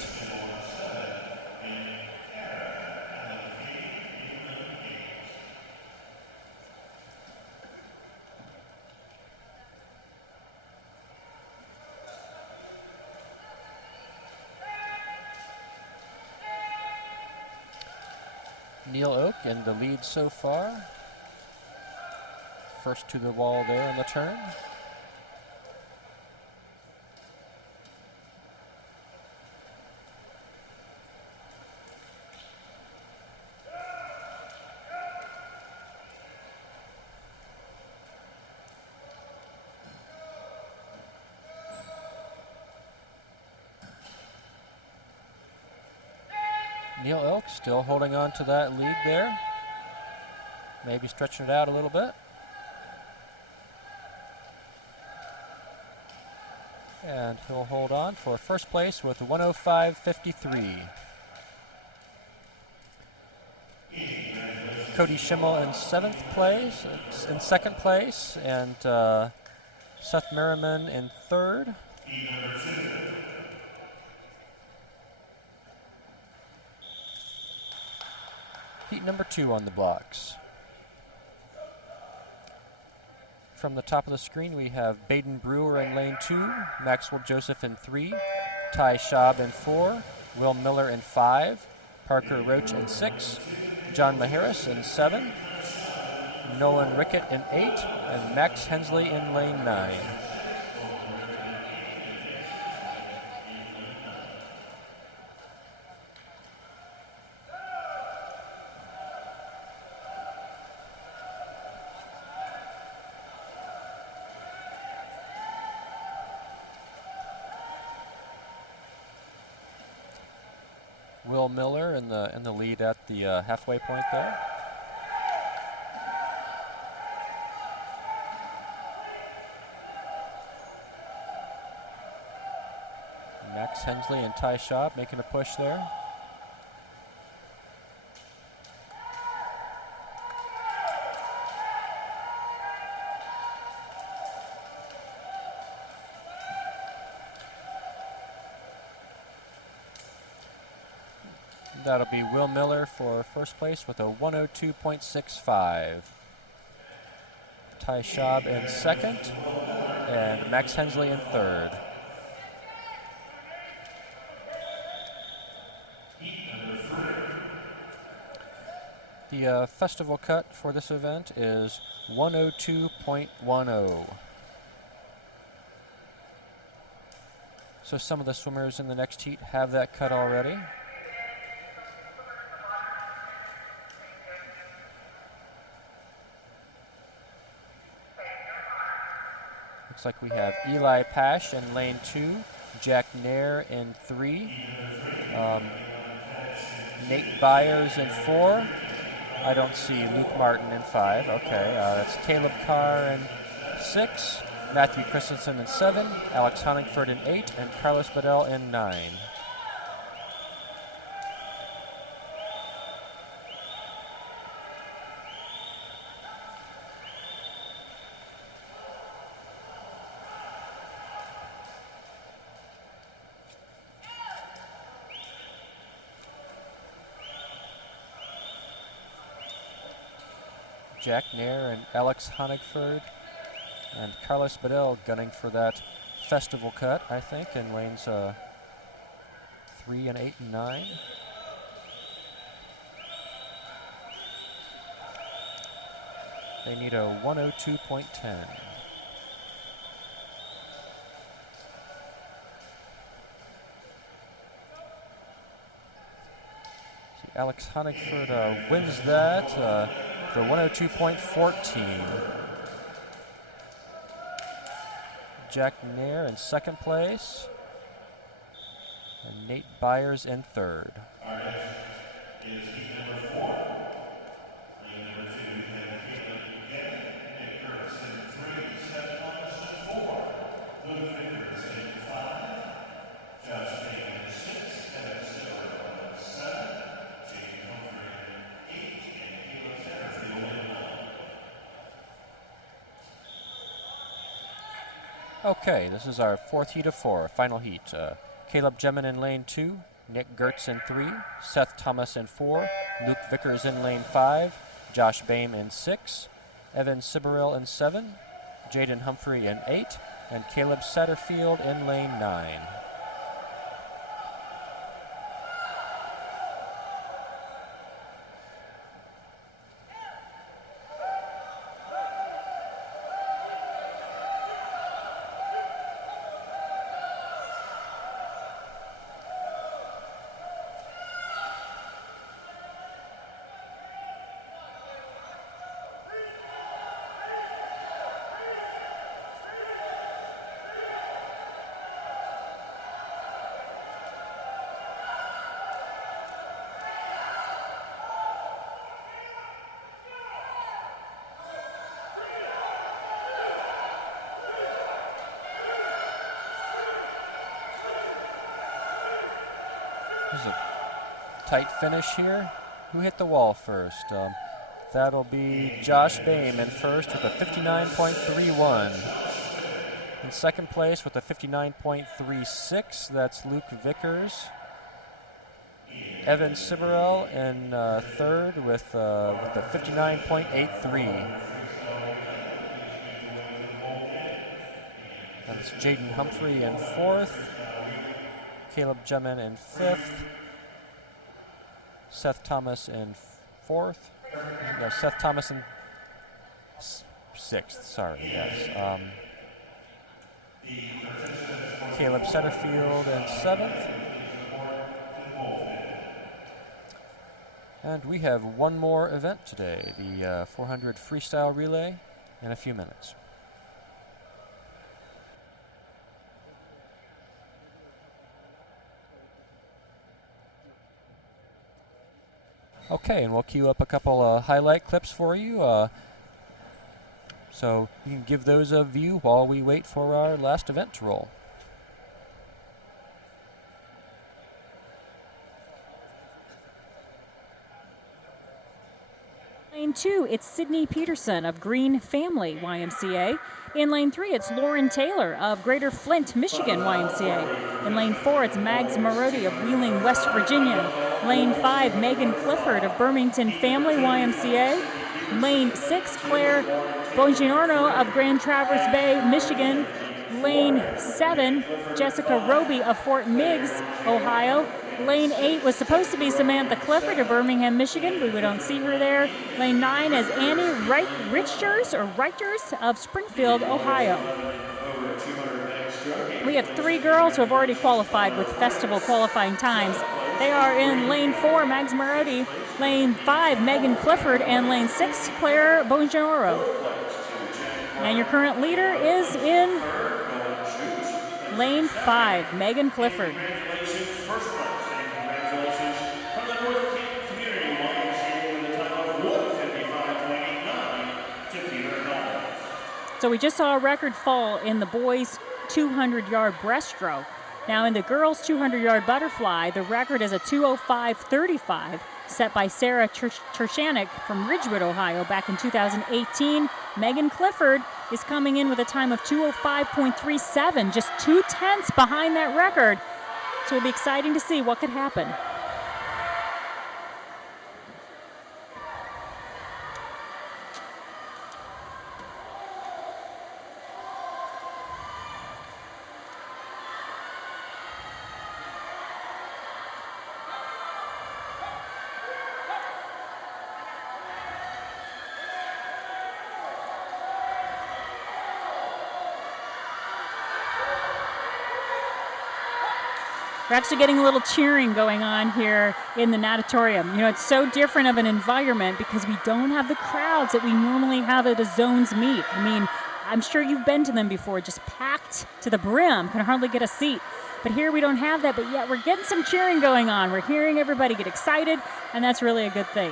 Neil Oak in the lead so far. First to the wall there on the turn. Neil Oak still holding on to that lead there. Maybe stretching it out a little bit. And he'll hold on for first place with 105.53. Cody Schimmel in second place, and Seth Merriman in third. Heat number 2 on the blocks. From the top of the screen, we have Baden Brewer in lane 2, Maxwell Joseph in 3, Ty Schaub in 4, Will Miller in 5, Parker Roach in 6, John Maharis in 7, Nolan Rickett in 8, and Max Hensley in lane 9. Will Miller in the lead at the halfway point there. Max Hensley and Ty Schaub making a push there. That'll be Will Miller for first place with a 102.65. Ty Schaub in second, and Max Hensley in third. The festival cut for this event is 102.10. So some of the swimmers in the next heat have that cut already. Looks like we have Eli Pash in lane 2, Jack Nair in 3, Nate Byers in 4. I don't see Luke Martin in 5. Okay, that's Caleb Carr in 6, Matthew Christensen in 7, Alex Honigford in 8, and Carlos Bedell in 9. Jack Nair and Alex Honigford and Carlos Bedell gunning for that festival cut, I think, in lanes 3 and 8 and 9. They need a 102.10. Alex Honigford wins that for 102.14. Jack Nair in second place, and Nate Byers in third. Okay, this is our fourth heat of 4, final heat. Caleb Gemmin in lane 2, Nick Gertz in 3, Seth Thomas in 4, Luke Vickers in lane 5, Josh Boehm in 6, Evan Siberil in 7, Jaden Humphrey in 8, and Caleb Satterfield in lane 9. There's a tight finish here. Who hit the wall first? That'll be Josh Boehm in first with a 59.31. In second place with a 59.36, that's Luke Vickers. Evan Siberil in third with a 59.83. That's Jaden Humphrey in fourth. Caleb Gemmin in fifth. Seth Thomas in fourth. No, Seth Thomas in sixth, sorry, yes. Caleb Satterfield in seventh. And we have one more event today, the 400 Freestyle Relay, in a few minutes. Okay, and we'll queue up a couple highlight clips for you, so you can give those a view while we wait for our last event to roll. Lane 2, it's Sydney Peterson of Green Family YMCA. In lane 3, it's Lauren Taylor of Greater Flint, Michigan YMCA. In lane 4, it's Mags Marodi of Wheeling, West Virginia. Lane 5, Megan Clifford of Birmingham Family YMCA. Lane 6, Claire Bongiorno of Grand Traverse Bay, Michigan. Lane 7, Jessica Roby of Fort Meigs, Ohio. Lane 8 was supposed to be Samantha Clifford of Birmingham, Michigan, but we don't see her there. Lane 9 is Annie Reichers of Springfield, Ohio. We have 3 girls who have already qualified with festival qualifying times. They are in lane 4, Mags Marodi, lane 5, Megan Clifford, and lane 6, Claire Bongiorno. And your current leader is in lane 5, Megan Clifford. So we just saw a record fall in the boys' 200-yard breaststroke. Now in the girls' 200-yard butterfly, the record is a 2:05.35 set by Sarah Tershanik from Ridgewood, Ohio back in 2018. Megan Clifford is coming in with a time of 2:05.37, just 0.2 behind that record. So it'll be exciting to see what could happen. We're actually getting a little cheering going on here in the natatorium. You know, it's so different of an environment because we don't have the crowds that we normally have at a zones meet. I mean, I'm sure you've been to them before, just packed to the brim, can hardly get a seat. But here we don't have that, but yet we're getting some cheering going on. We're hearing everybody get excited, and that's really a good thing.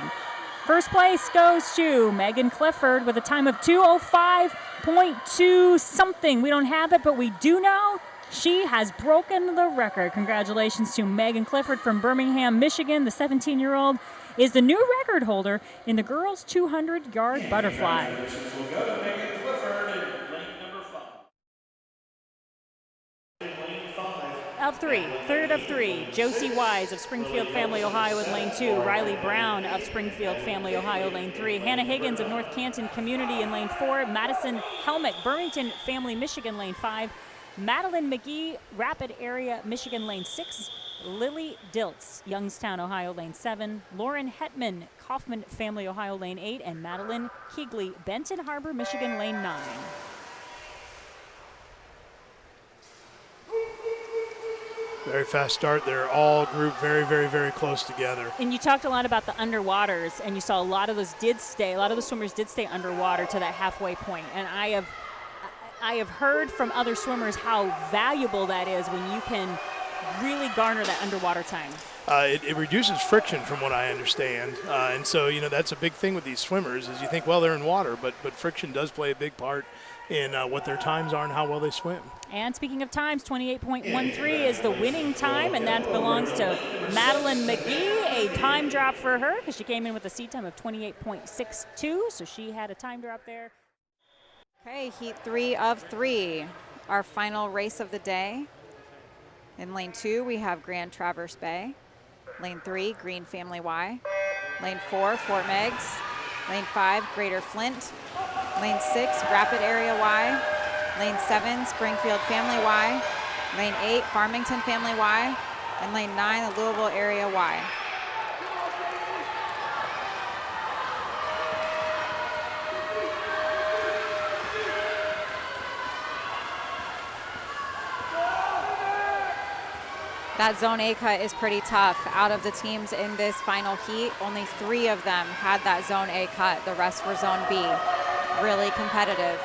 First place goes to Megan Clifford with a time of 2:05.2 something. We don't have it, but we do know she has broken the record. Congratulations to Megan Clifford from Birmingham, Michigan. The 17-year-old is the new record holder in the girls' 200-yard butterfly. of three. Third of three, Josie Wise of Springfield Family, Ohio in lane 2. Riley Brown of Springfield Family, Ohio, lane 3. Hannah Higgins of North Canton Community in lane 4. Madison Helmick, Burlington Family, Michigan, lane 5. Madeline McGee, Rapid Area, Michigan, lane 6. Lily Diltz, Youngstown, Ohio, lane 7. Lauren Hetman, Kaufman Family, Ohio, lane 8. And Madeline Keegley, Benton Harbor, Michigan, lane 9. Very fast start. They're all grouped very, very, very close together. And you talked a lot about the underwaters, and you saw a lot of those did stay. A lot of the swimmers did stay underwater to that halfway point. And I have heard from other swimmers how valuable that is when you can really garner that underwater time. It reduces friction from what I understand. And so, that's a big thing with these swimmers is you think, well, they're in water, but friction does play a big part in what their times are and how well they swim. And speaking of times, 28.13 is the winning time, and that belongs to Madeline McGee. A time drop for her because she came in with a seat time of 28.62, so she had a time drop there. Okay, heat 3 of 3, our final race of the day. In lane 2, we have Grand Traverse Bay. Lane 3, Green Family Y. Lane 4, Fort Meigs. Lane 5, Greater Flint. Lane 6, Rapid Area Y. Lane 7, Springfield Family Y. Lane 8, Farmington Family Y. And lane 9, the Louisville Area Y. That Zone A cut is pretty tough. Out of the teams in this final heat, only 3 of them had that Zone A cut. The rest were Zone B. Really competitive.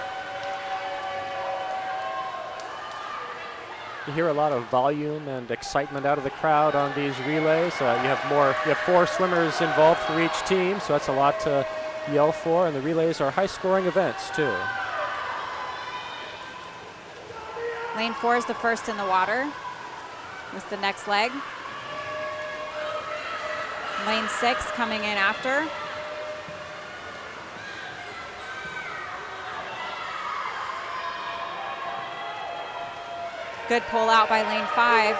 You hear a lot of volume and excitement out of the crowd on these relays. You have 4 swimmers involved for each team, so that's a lot to yell for. And the relays are high-scoring events too. Lane 4 is the first in the water. With the next leg. Lane 6 coming in after. Good pull out by lane 5.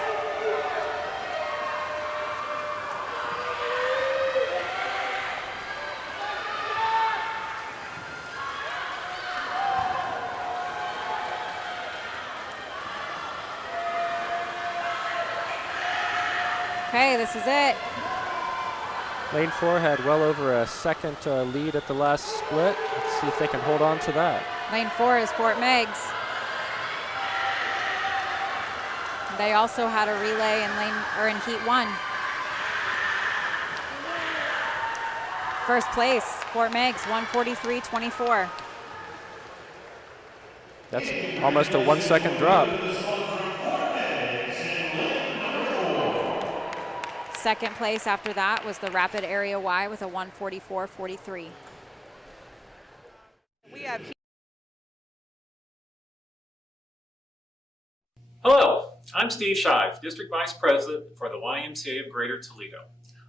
Okay, this is it. Lane 4 had well over a second lead at the last split. Let's see if they can hold on to that. Lane 4 is Fort Meigs. They also had a relay in heat 1. First place, Fort Meigs, 1:43.24. That's almost a 1-second drop. Second place after that was the Rapid Area Y with a 1:44.43. We have Hello, I'm Steve Shive, District Vice President for the YMCA of Greater Toledo.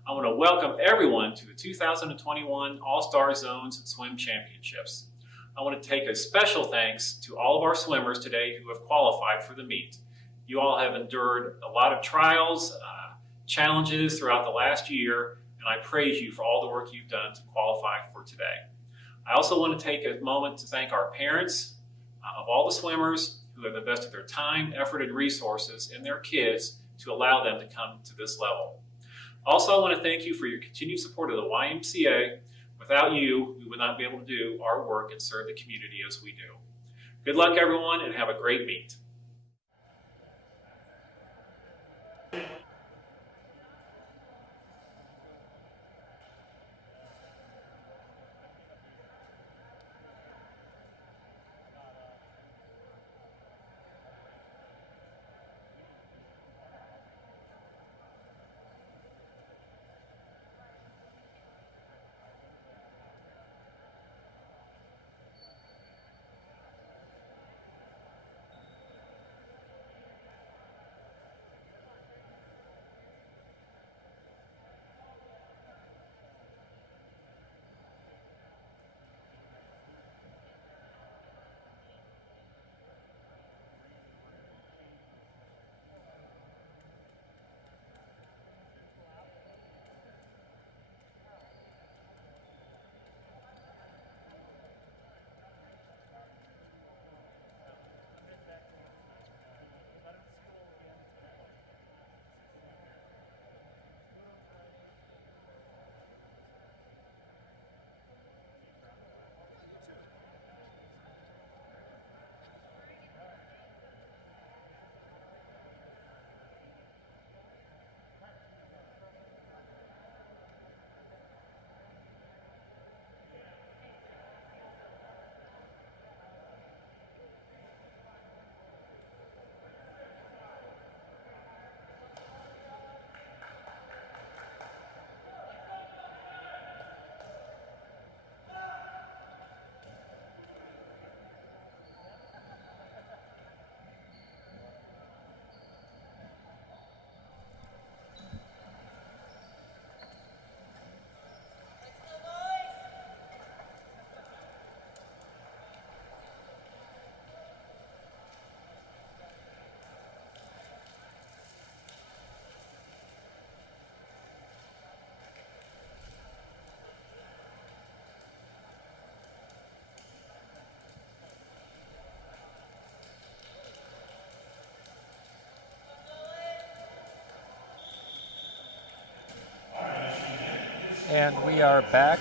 I want to welcome everyone to the 2021 All-Star Zones and Swim Championships. I want to take a special thanks to all of our swimmers today who have qualified for the meet. You all have endured a lot of trials, challenges throughout the last year, and I praise you for all the work you've done to qualify for today. I also want to take a moment to thank our parents of all the swimmers who have invested their time, effort, and resources in their kids to allow them to come to this level. Also, I want to thank you for your continued support of the YMCA. Without you, we would not be able to do our work and serve the community as we do. Good luck, everyone, and have a great meet. And we are back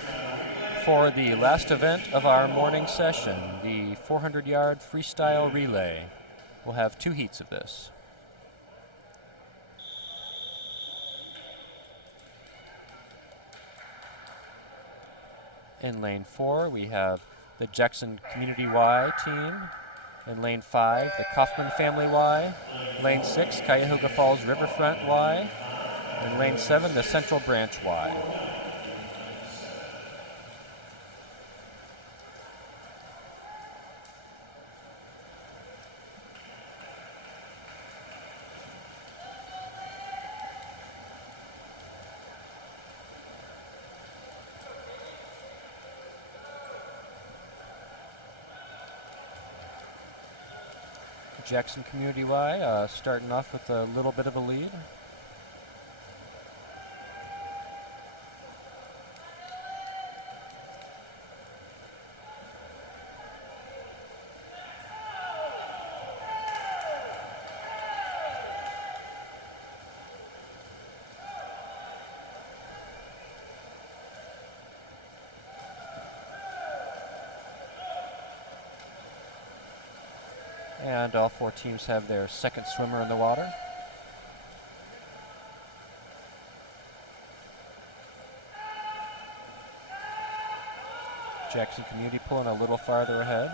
for the last event of our morning session, the 400-yard freestyle relay. We'll have 2 heats of this. In lane 4, we have the Jackson Community Y team. In lane 5, the Kaufman Family Y. Lane 6, Cuyahoga Falls Riverfront Y. In lane 7, the Central Branch Y. Jackson Community Y starting off with a little bit of a lead. And all 4 teams have their second swimmer in the water. Jackson Community pulling a little farther ahead.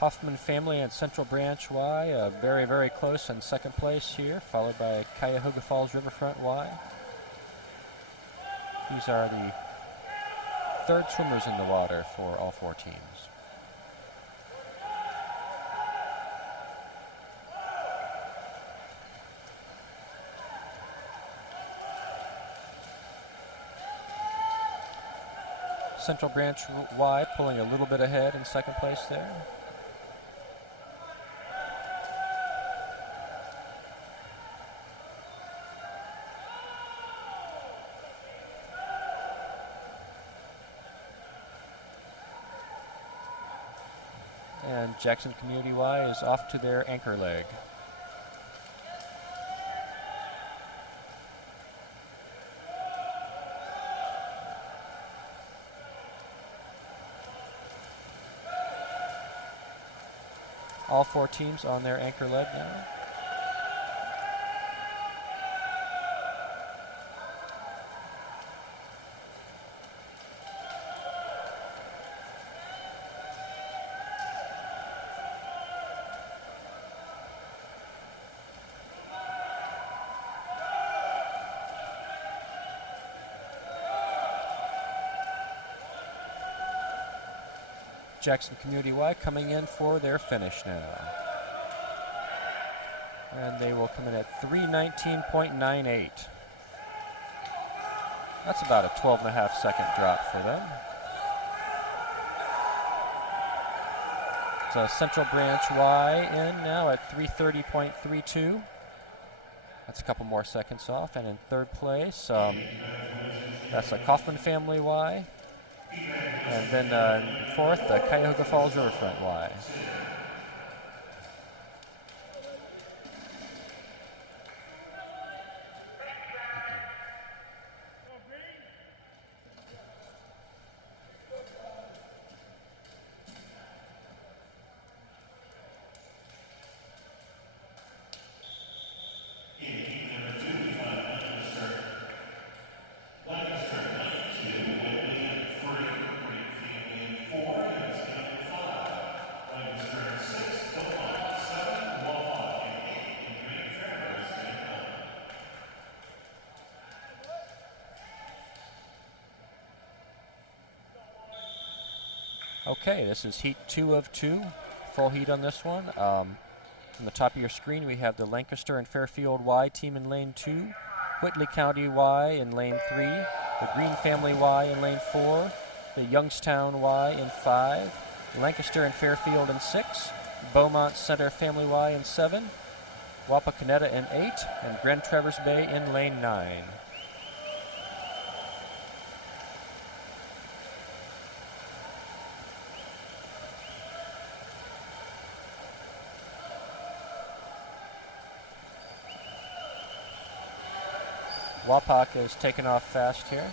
Kaufman Family and Central Branch Y, very, very close in second place here, followed by Cuyahoga Falls Riverfront Y. These are the 3rd swimmers in the water for all 4 teams. Central Branch Y pulling a little bit ahead in second place there. And Jackson Community Y is off to their anchor leg. All 4 teams on their anchor leg now. Jackson Community Y coming in for their finish now. And they will come in at 3:19.98. That's about a 12.5 second drop for them. So Central Branch Y in now at 3:30.32. That's a couple more seconds off. And in 3rd place, that's a Kaufman Family Y. And then 4th, the Cuyahoga Falls Riverfront Y. Okay, this is heat 2 of 2, full heat on this one. From the top of your screen, we have the Lancaster and Fairfield Y team in lane 2, Whitley County Y in lane 3, the Green Family Y in lane 4, the Youngstown Y in 5, Lancaster and Fairfield in 6, Beaumont Center Family Y in 7, Wapakoneta in 8, and Grand Traverse Bay in lane 9. Wapak is taking off fast here.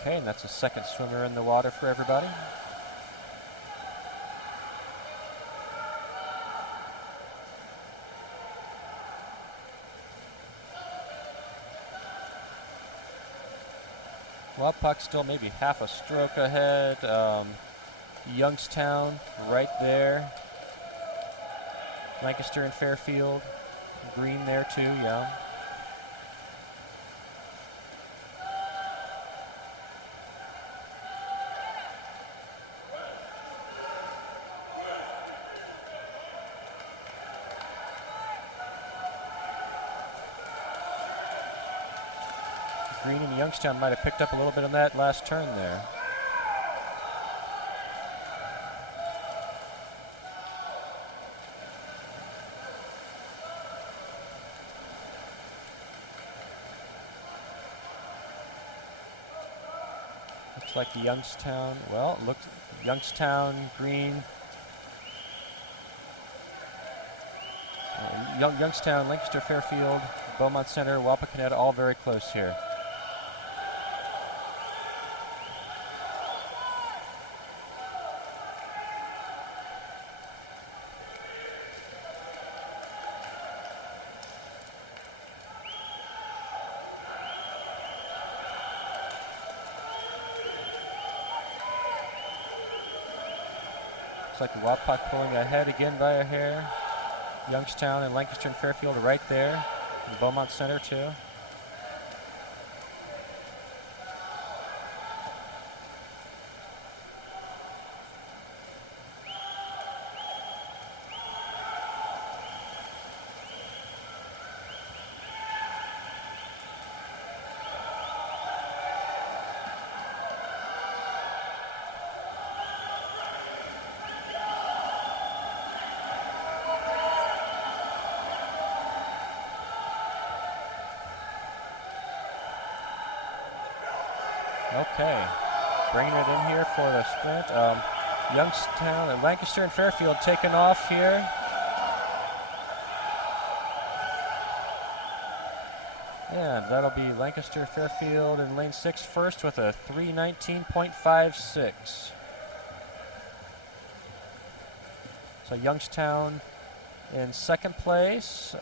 Okay, and that's a second swimmer in the water for everybody. Wapak still maybe half a stroke ahead. Youngstown right there. Lancaster and Fairfield. Green there too, yeah. Green and Youngstown might have picked up a little bit on that last turn there. Looks like the Youngstown, well, look, Youngstown, Green, Youngstown, Lancaster, Fairfield, Beaumont Center, Wapakoneta, all very close here. Looks like Wapak pulling ahead again by a hair. Youngstown and Lancaster and Fairfield are right there. And Beaumont Center too. Okay, bringing it in here for the sprint. Youngstown and Lancaster and Fairfield taking off here. And that'll be Lancaster, Fairfield in lane 6 first with a 3:19.56. So Youngstown in second place.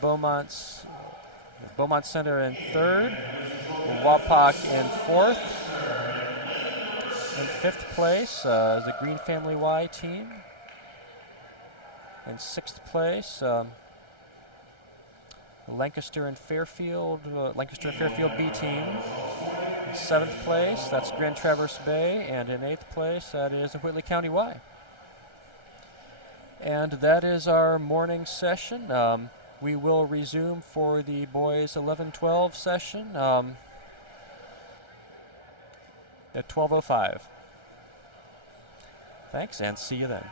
Beaumont Center in third. Wapak in fourth. In fifth place is the Green Family Y team. In sixth place, Lancaster and Fairfield B team. In seventh place, that's Grand Traverse Bay. And in eighth place, that is the Whitley County Y. And that is our morning session. We will resume for the boys 11-12 session at 12:05. Thanks, and see you then.